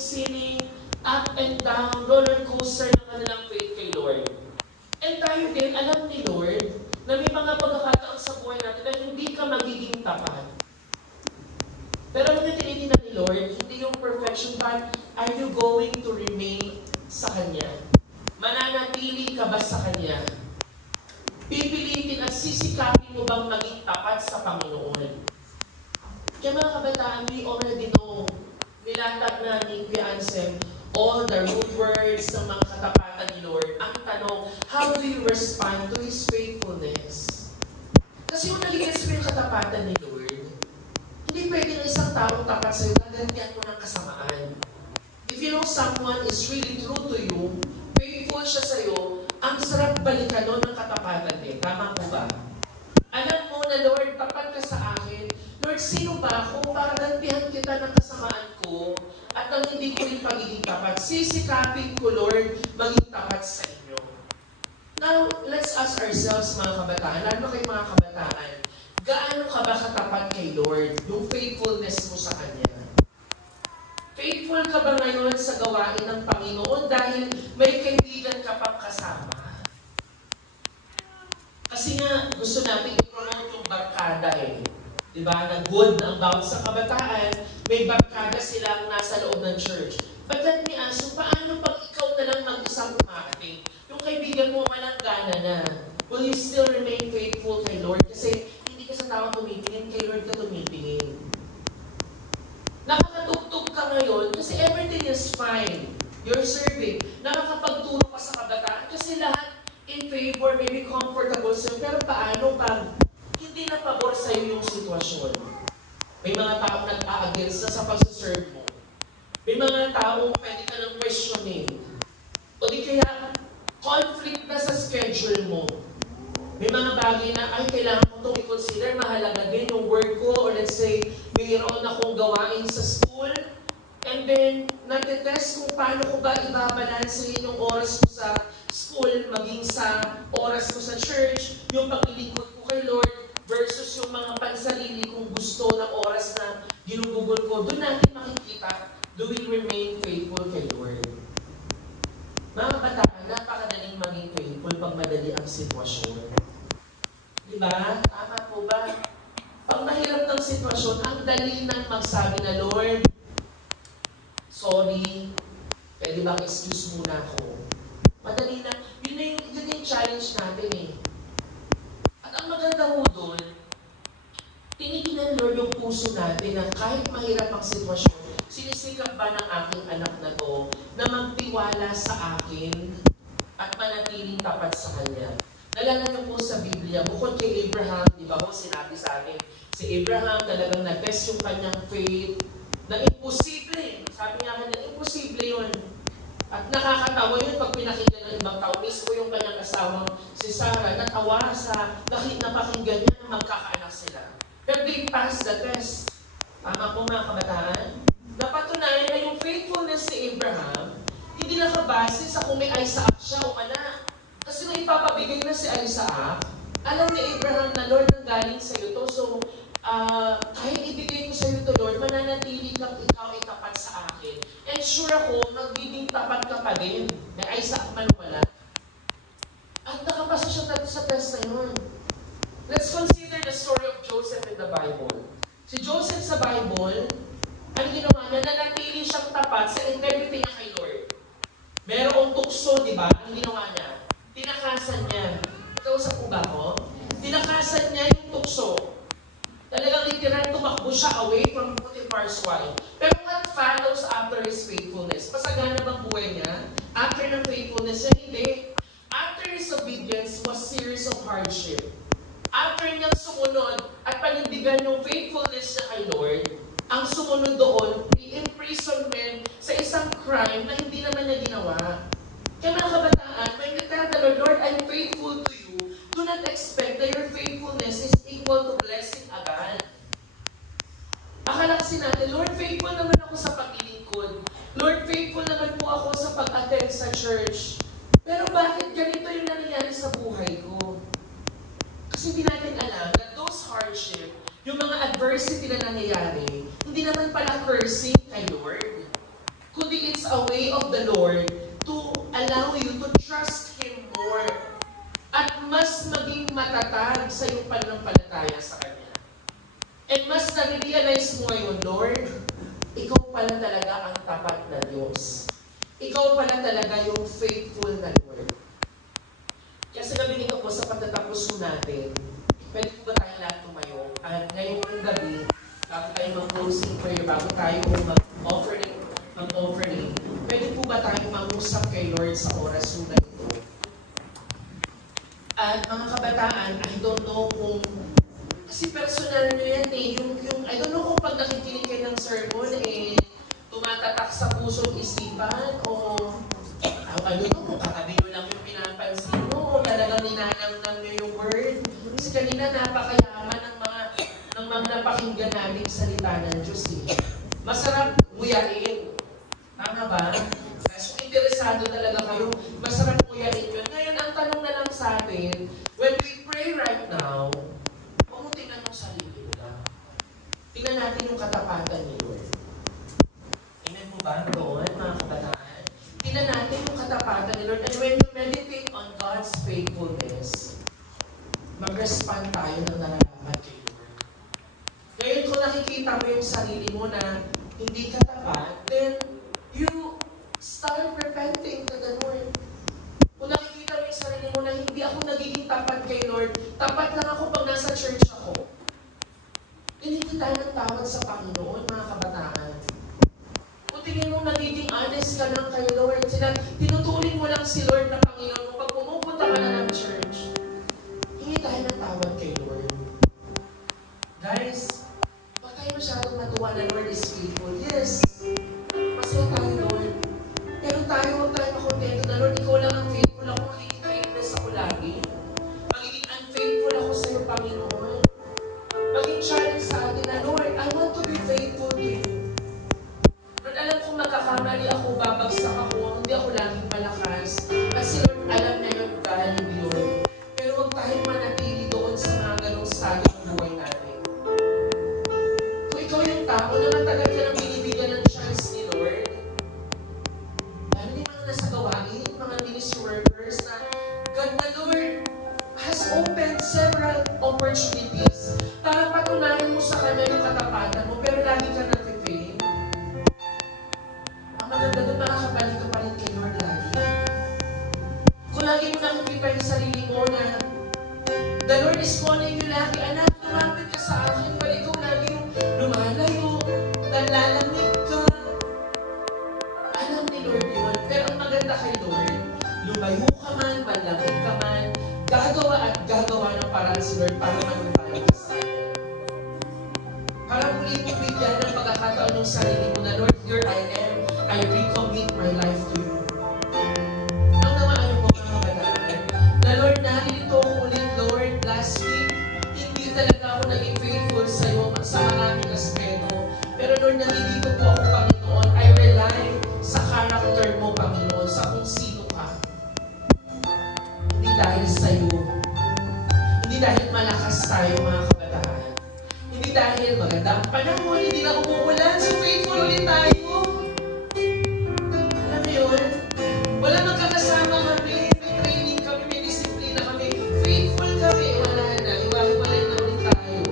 up and down, roller coaster ng kanilang faith kay Lord. And tayo din, alam ni Lord, na may mga pagkakataon sa buhay natin na hindi ka magiging tapat. Pero ang tinitingnan ni Lord, hindi yung perfection, but are you going to remain sa Kanya? Mananatili ka ba sa Kanya? Pipilitin at sisikapin mo bang maging tapat sa Panginoon? Kaya mga kabataan, we already know, nilatag na ni Kuya Ansem, all the root words ng mga katapatan ni Lord. Ang tanong, how do you respond to His faithfulness? Kasi kung naligtas mo yung katapatan ni Lord, hindi pwede na isang taong tapat sa'yo, gagantihan mo ng kasamaan. If you know someone is really true to you, faithful siya sa'yo, ang sarap balikan nun ng katapatan din. Tama po ba? Alam mo na, Lord, tapat ka sa akin. Lord, sino ba ako para gantihan kita ng kasamaan ko at ang hindi ko rin pagiging tapat? Sisikapin ko, Lord, maging tapat sa inyo. Now, let's ask ourselves, mga kabataan, lalo kayo mga kabataan, gaano ka ba katapat kay Lord? Yung faithfulness mo sa Kanya. Faithful ka ba ngayon sa gawain ng Panginoon dahil may kaibigan ka pang kasama? Kasi nga, gusto natin i-promote yung barkada Diba? Na good ang bawat sa kabataan, may barkada silang nasa loob ng church. But let me ask, so paano pag ikaw na lang mag-isang marketing? Yung kaibigan mo walang gana na, will you still remain faithful kay Lord? Kasi hindi ka sa tao tumitingin, kay Lord ka tumitingin. Nakakatugtog ka ngayon kasi everything is fine. You're serving. Nakakapagturo ka sa kabataan kasi lahat in favor, maybe comfortable sa'yo. Pero paano pag hindi na pabor sa'yo yung sitwasyon? May mga taong nag-a-against sa pagsaserve mo. May mga taong pwede ka ng questioning. O di kaya, conflict na sa schedule mo. May mga bagay na, kailangan ko itong i-consider, mahalaga din yung work ko, or let's say, mayroon akong gawain sa school, and then, nag-test kung paano ko ba ibabalansin yung oras ko sa school, maging sa oras ko sa church, yung paglilingkod ko kay Lord, versus yung mga pansarili kong gusto ng oras na ginugugol ko. Doon natin makikita, do we remain faithful kay Lord? Mga kabataan, napakadaling maging faithful pag madali ang sitwasyon. Diba? Tama po ba? Pag mahirap ng sitwasyon, ang dali nang magsabi na, Lord, sorry, pwede ba excuse muna ako? Madali na, yun yung challenge natin At ang maganda mo doon, tinitingnan Lord yung puso natin na kahit mahirap ang sitwasyon, sinisikap ba ng aking anak na to na magtiwala sa akin at manatiling tapat sa Kanya? Nalala niyo po sa Biblia, bukod kay Abraham, di ba po sinabi sa atin, si Abraham talagang nag-test yung kanyang faith na imposible. Sabi nga kanya, imposible yun. At nakakatawa yun pag pinakinggan ng ibang tao. Mismo yung kanyang asawang si Sarah, natawa sa napakinggan niya na magkakaanak sila. Pero they passed the test. Tama po mga kabataan? Napatunayan na yung faithfulness ni Abraham, hindi nakabase sa kung may Isaac siya o wala. Kasi nung ipapabigay na si Isaac, alam ni Abraham na, Lord, nanggaling sa iyo to. So, kahit ibigay ko sa iyo to, Lord, mananatili kang ikaw ay tapat sa akin. And sure ako, magiging tapat ka pa din. May Isaac man wala. At nakapasa siya sa test na yun. Let's consider the story of Joseph in the Bible. Si Joseph sa Bible, ano ginawa niya? Nanatili siyang tapat sa integrity niya kay Lord. Merong tukso, di ba? Ano ginawa niya? Tinakasan niya. Kausap po ba ako? Tinakasan niya yung tukso. Talagang literal tumakbo siya away from Potiphar's wife. Pero what follows after his faithfulness? Pasagana bang buhay niya? After ng faithfulness niya? Hindi. After his obedience was series of hardship. After niyang sumunod at panindigan yung faithfulness niya kay Lord, ang sumunod doon, imprisonment sa isang crime na hindi naman niya ginawa. Kaya mga kabataan, when you tell the Lord, Lord, I'm faithful to you, do not expect that your faithfulness is equal to blessing agad. Akala kasi natin, Lord, faithful naman ako sa paglilingkod. Lord, faithful naman po ako sa pag-attend sa church. Pero bakit ganito yung nangyayari sa buhay ko? Kasi hindi natin alam that those hardship, yung mga adversity na nangyayari, hindi naman pala cursing kay Lord. Kundi it's a way of the Lord to allow you to trust Him more. At mas maging matatag sa iyong pananampalataya sa Kanya. And mas na-realize mo ngayon, Lord, ikaw pala talaga ang tapat na Diyos. Ikaw pala talaga yung faithful na Lord. Kaya sa gabi nito po, sa pagtatapos po natin, pwede po ba tayo lahat tumayo? At ngayong gabi, bago tayo mag-closing prayer, bago tayo mag-offering, pwede po ba tayo mangusap kay Lord sa oras na ito? At mga kabataan, I don't know kung, kasi personal nyo yan eh, I don't know kung pag nakikinig kayo ng sermon eh, tumatatak sa pusong isipan o ano to, kung katabi nyo lang yung pinapansin mo, talagang ninanang nyo yung word. Kasi kanina napakayaman ng mga napakinggan nating salita ng Diyos eh. Masarap nguyain. Tama ba? Kasi kung interesado talaga kayo, masarap nguyain yun. Ngayon, ang tanong na lang sa atin, when we pray right now, huwag mo tingnan yung sarili nila. Tingnan natin yung katapatan ni Lord. Amen po ba doon, mga kabataan? Tingnan natin yung katapatan ni Lord. And when you meditate on God's faithfulness, mag-respond tayo ng nalalaman kay Lord. Ngayon, kung nakikita mo yung sarili mo na hindi ka tapat, then you start repenting to the Lord. Kung nakikita mo yung sarili mo na hindi ako nagiging tapat kay Lord, tapat lang ako pag nasa church ako. Then hindi tayo nagtawad sa Panginoon, mga kabataan. Kung tingin mo nagiging honest ka lang kay Lord, tinuturing mo lang si Lord na Panginoon mo pag pumupunta ka na ng church, hindi tayo nagtawad kay Lord. Guys, wag tayo masyadong matuwa na Lord is faithful. Yes, masaya tayo, Lord. Pero huwag tayo makontento na, Lord, ikaw lang ang faithful ako, magiging faithless ako lagi. Magiging unfaithful ako sa iyo, Panginoon. Maging challenge sa atin na, Lord, I want to be faithful to you. Lord, alam kong magkakamali ako, babagsak ako, hindi ako laging malakas. Kasi Lord, alam na yun, valid yun. Pero huwag tayong manatili doon sa mga ganong stado ng buhay natin. Kung ikaw yung tao na matagal ka nang binibigyan ng chance ni Lord, lalo yung mga nasa gawain, mga ministry workers na God na Lord has opened several opportunities para patunayan mo sa Kanya yung katapatan mo, pero lagi ka nag-fail. Ang maganda doon, makakabalik ka pa rin kay Lord lagi. Kung lagi mo nakikita yung sarili mo na the Lord is calling you lagi, anak, lumapit ka sa akin, pero ikaw lagi yung lumalayo, nalalamig ka. Alam ni Lord yun, pero ang maganda kay Lord, lumayo ka man, malamig ka man, gagawa ng paraan si Lord para manumbalik ka sa Kanya. Para muli mo bigyan ng pagkakataon ng sarili mo na, Lord, here I am, I recommit my life to you. last week, hindi talaga ako naging faithful sa'yo sa maraming aspeto. Pero Lord, nandito po ako, Panginoon. I rely sa character mo, Panginoon, sa kung sino ka. Hindi dahil sa'yo. Hindi dahil malakas tayo, mga kabataan. Hindi dahil maganda ang panahon, hindi na umuulan, so faithful ulit tayo. Alam mo yun? Wala magkakasama kami, may training kami, may disiplina kami, faithful kami, wala na, iwahiwalay na ulit tayo.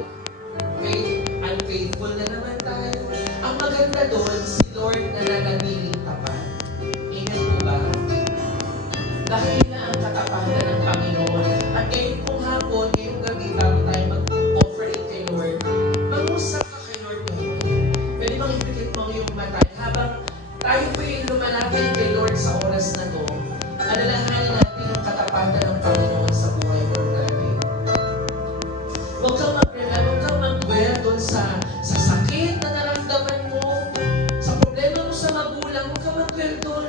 Unfaithful na naman tayo. Ang maganda doon, si Lord na nanatiling tapat. Amen po ba? Dahil na ang katapatan ng Panginoon. At ngayon pong hapon, ngayong gabi, bago tayo mag-offering kay Lord, mag-usap ka kay Lord ngayon. Pwede bang ipikit mo yung mata? Habang tayo po yung lumalapit kay Lord sa oras na to, alalahanin natin yung katapatan ng Panginoon sa buhay mo natin. Huwag kang mag-rely, huwag kang mag-dwell doon sa sakit na naramdaman mo, sa problema mo sa magulang, huwag kang mag-dwell doon.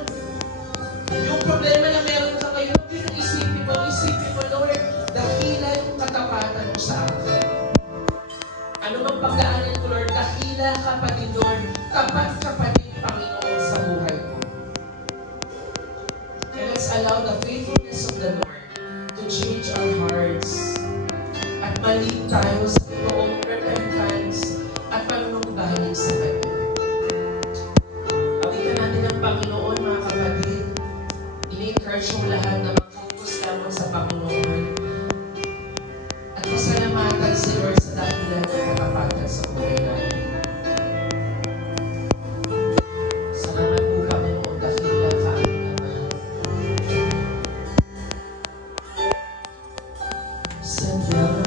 Yung problema na meron ka ngayon, yun ang isipin mo, Lord, dakila yung katapatan mo sa akin. Ano mang pagdaanan ko, Lord, dakila ka pa din, Lord, tapat ka pa din, Panginoon, sa buhay ko. And let's allow the faithfulness of the Lord to change our hearts at maliit tayo sa totoong repentance at panunumbalik sa Kanya. Awitan natin ang Panginoon, mga kapatid. Ini-encourage mo lahat na mag-focus lamang sa Panginoon at pasalamatan si Lord sa dahilan ng katapatan sa buhay natin. Salamat po, Panginoon, dakila ka aming Ama. Sadyang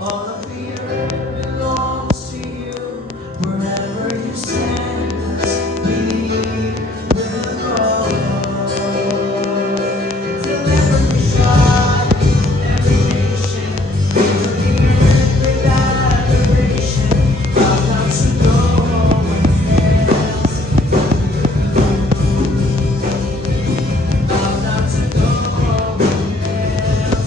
All of the earth belongs to you. Wherever you send us, we will go. Till every tribe, every nation, fill the earth with adoration. Bow down to go and dance. Bow down to go and dance.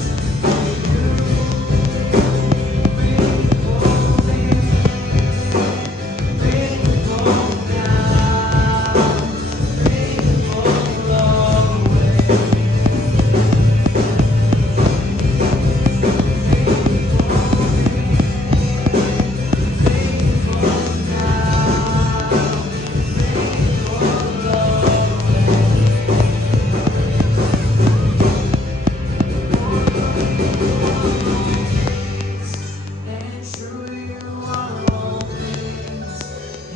And true you are all things.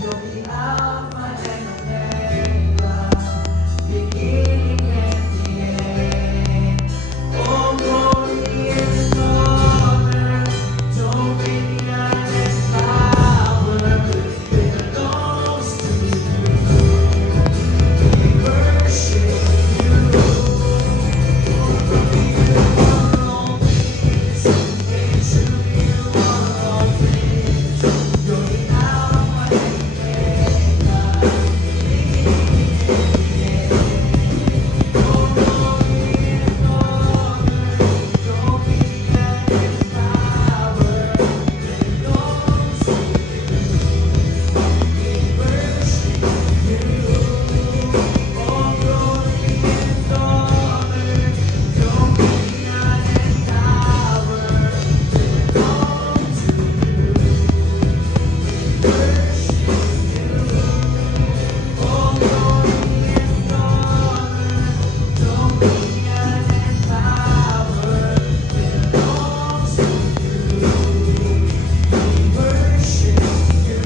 You're the Alpha and Omega, beginning and the end. All glory and honor, dominion and power belongs to you. We worship you. You are all things, and true you are all things. You're the Alpha and Omega, beginning and the end. All glory and honor, dominion and power belongs to you. We worship you. All glory and honor, dominion and power belongs to you. Worship you. All glory and honor, dominion and power belongs to you. Worship you.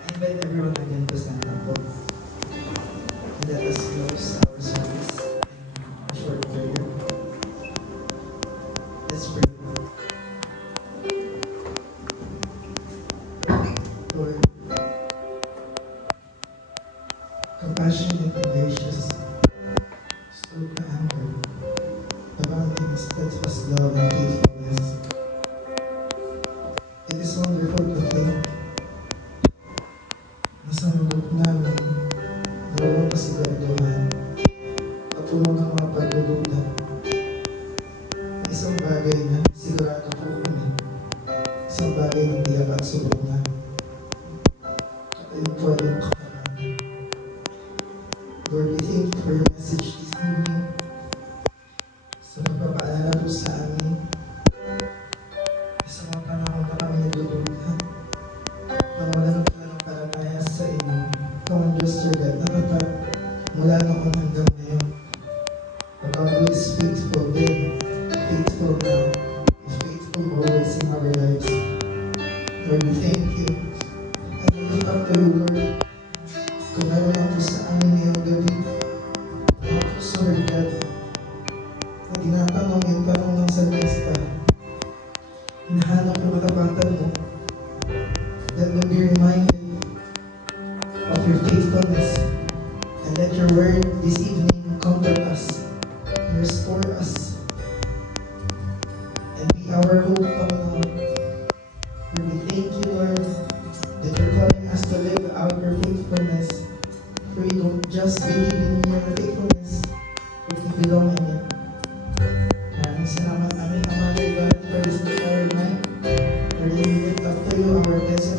I invite everyone again to stand up po. Let us close our service in a short prayer. Let's pray. Lord, compassionate and gracious, slow to anger, abounding in steadfast love and faithfulness. It is wonderful to think na sa mundo namin na walang kasiguraduhan, patuloy ng mga pagdududa, na isang bagay na sigurado po kami, isang bagay ng tiyak at subok na. Kayo po ay ang kapalaran. Lord, we thank you for your message this evening. Sa pagpapaalala po sa amin, sa mga panahon na kami nagdududa, na wala ng pananampalataya sa inyo, Come just God, na dapat mula noon hanggang ngayon. But God who is faithful then, faithful now, is faithful always in our lives. Lord, we thank you. And we look up to you, Lord. Kung meron lang po sa amin ngayong gabi, mga puso, Lord God, na tinatanong yung tanong ng salmista, hinahanap yung katapatan mo, that will be reminded of your faithfulness, and let your word this evening comfort us and restore us and be our hope, Panginoon. Lord, we thank you, Lord, that you're calling us to live out your faithfulness, for we don't just believe in your faithfulness, but we belong in it. Maraming salamat, aming Ama, Lord God, for this entire night. Lord, we lift up to you our blessed